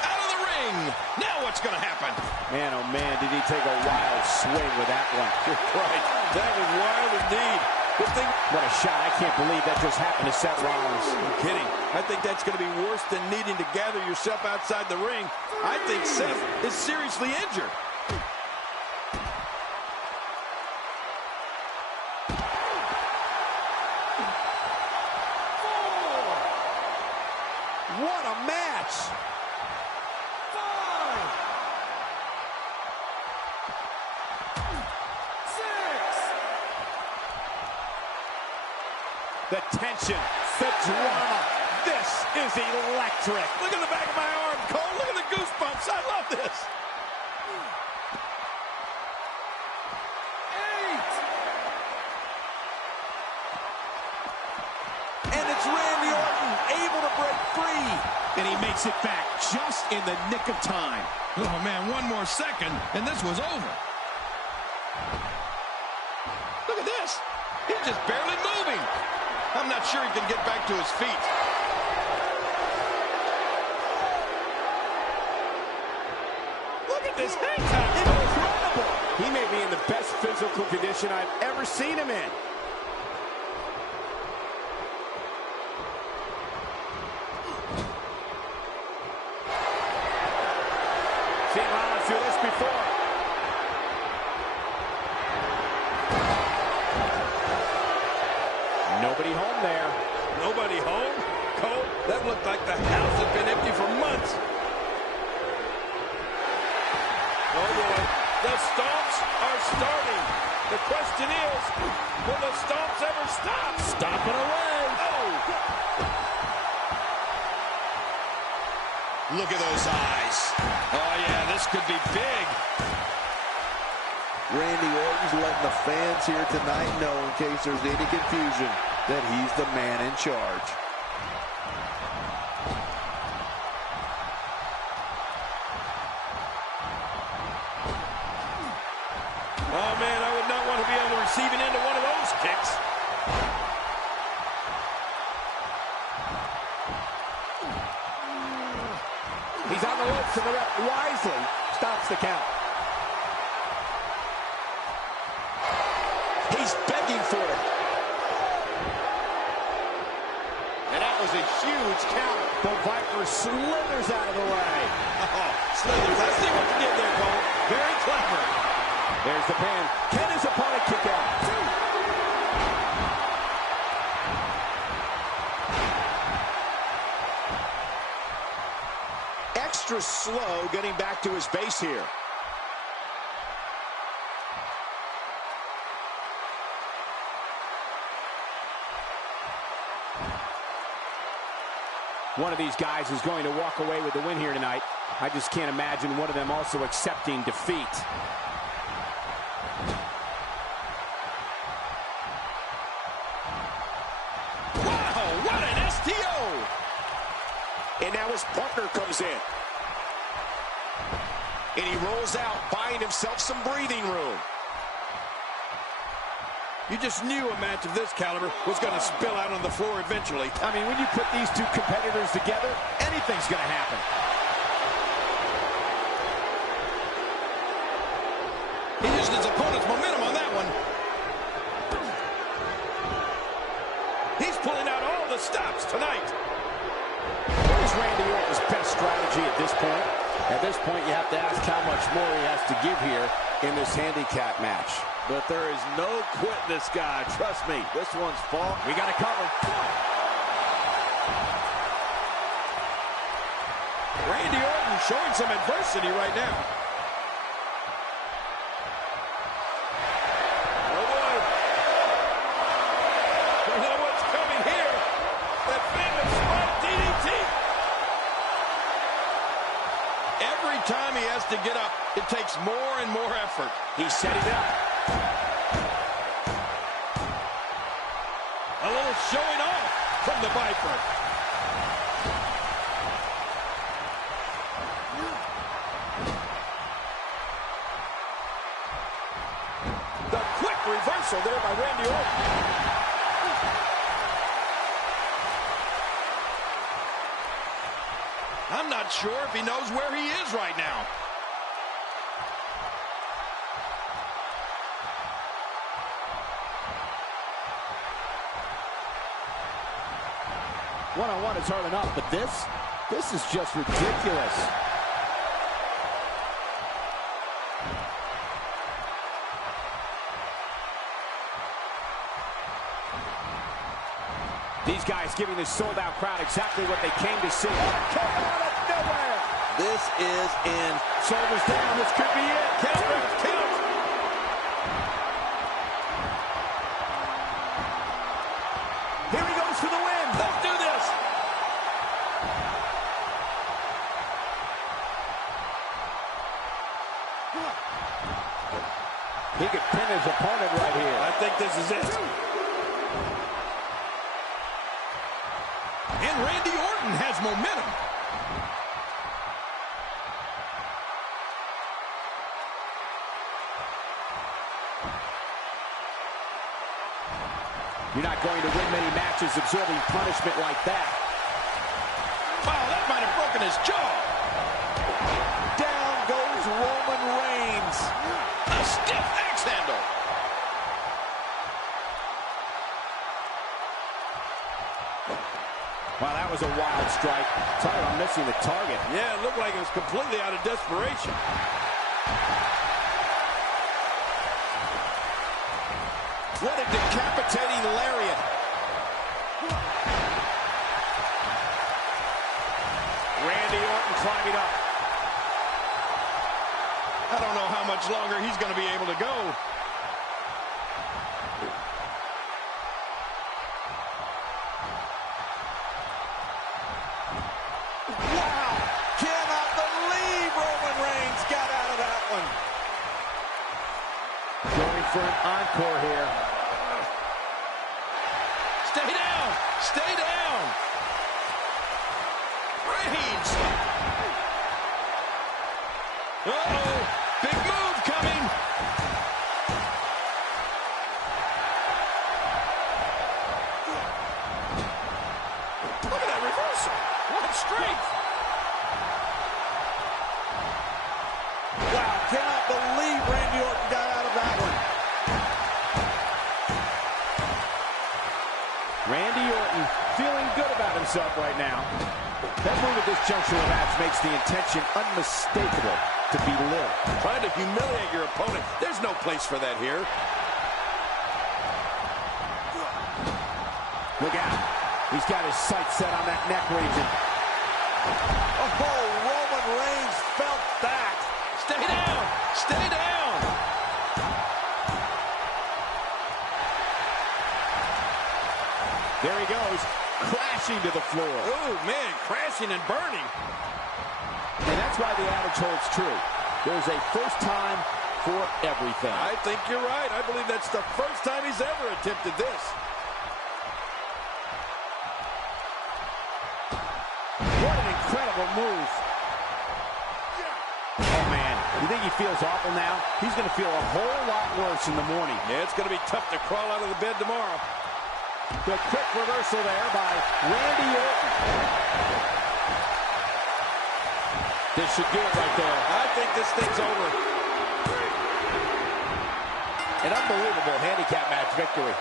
Out of the ring. Now what's going to happen? Man, oh man, did he take a wild swing with that one. Right. That was wild indeed. Good thing. What a shot. I can't believe that just happened to Seth Rollins. I'm kidding. I think that's going to be worse than needing to gather yourself outside the ring. I think Seth is seriously injured. What a match! 5, 6. The tension, the drama. This is electric. Look at the back of my arm, Cole. Look at the goosebumps. I love this. 8. And it's Randy Orton able to break free. And he makes it back just in the nick of time. Oh, man, one more second, and this was over. Look at this. He's just barely moving. I'm not sure he can get back to his feet. Look at this hang time. Incredible. He may be in the best physical condition I've ever seen him in. Seen Rollins do this before. Nobody home there. Nobody home? Cole, that looked like the house had been empty for months. Oh, boy. The stomps are starting. The question is, will the stomps ever stop? Stomping away. Oh! Look at those eyes. Oh, yeah, this could be big. Randy Orton's letting the fans here tonight know, in case there's any confusion, that he's the man in charge. Oh, man, I would not want to be on the receiving end of one of those kicks. He's on the ropes and the ref wisely stops the count. He's begging for it. And that was a huge counter. The Viper slithers out of the way. Oh, slithers. I see what you did there, Cole. Very clever. There's the pin. Can his opponent kick out? Extra slow getting back to his base here. One of these guys is going to walk away with the win here tonight. I just can't imagine one of them also accepting defeat. Wow, what an STO! And now his partner comes in. And he rolls out, buying himself some breathing room. You just knew a match of this caliber was going to spill out on the floor eventually. I mean, when you put these two competitors together, anything's going to happen. He used his opponent's momentum on that one. He's pulling out all the stops tonight. What is Randy Orton's best strategy at this point? At this point, you have to ask how much more he has to give here in this handicap match. But there is no quitting this guy. Trust me, this one's fought. We got to cover. Randy Orton showing some adversity right now. Oh, boy. You know what's coming here? That famous spike DDT. Every time he has to get up, it takes more and more effort. He's setting up. A little showing off from the Viper. The quick reversal there by Randy Orton. not sure if he knows where he is right now. One-on-one is hard enough, but this is just ridiculous. These guys giving this sold-out crowd exactly what they came to see. Come out of nowhere! This is in. Shoulders down, this could be it. Count. Here he goes for the win. Let's do this. He could pin his opponent right here. I think this is it. And Randy Orton has momentum. You're not going to win many matches absorbing punishment like that. Wow, that might have broken his jaw. Down goes Roman Reigns. A stiff axe handle. Wow, that was a wild strike. Sorry I'm missing the target. Yeah, it looked like it was completely out of desperation. What a decapitating lariat. Randy Orton climbing up. I don't know how much longer he's going to be able to go. Wow! Cannot believe Roman Reigns got out of that one. Going for an encore here. Stay down! Stay down! Reigns! Uh-oh! Big move coming! Look at that reversal! What strength! Wow, cannot believe Randy Orton got out of that one. Randy Orton feeling good about himself right now. That move at this juncture of the match makes the intention unmistakable to belittle. Trying to humiliate your opponent. There's no place for that here. Look out. He's got his sights set on that neck region. Oh, Roman Reigns felt that. Stay down! Stay down! There he goes, crashing to the floor. Oh, man, crashing and burning. And that's why the adage holds true. There's a first time for everything. I think you're right. I believe that's the first time he's ever attempted this. What an incredible move. Oh, man. You think he feels awful now? He's going to feel a whole lot worse in the morning. Yeah, it's going to be tough to crawl out of the bed tomorrow. The quick reversal there by Randy Orton. This should do it right there. I think this thing's over. An unbelievable handicap match victory.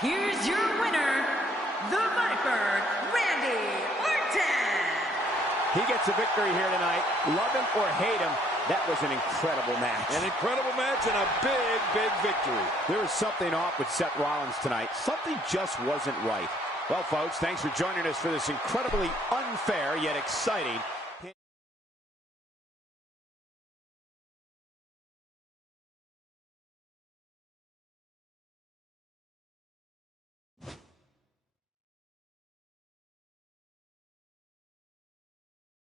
Here's your winner, the Viper, Randy Orton. He gets a victory here tonight. Love him or hate him, That was an incredible match. An incredible match and a big, big victory. There was something off with Seth Rollins tonight. Something just wasn't right. Well, folks, thanks for joining us for this incredibly unfair yet exciting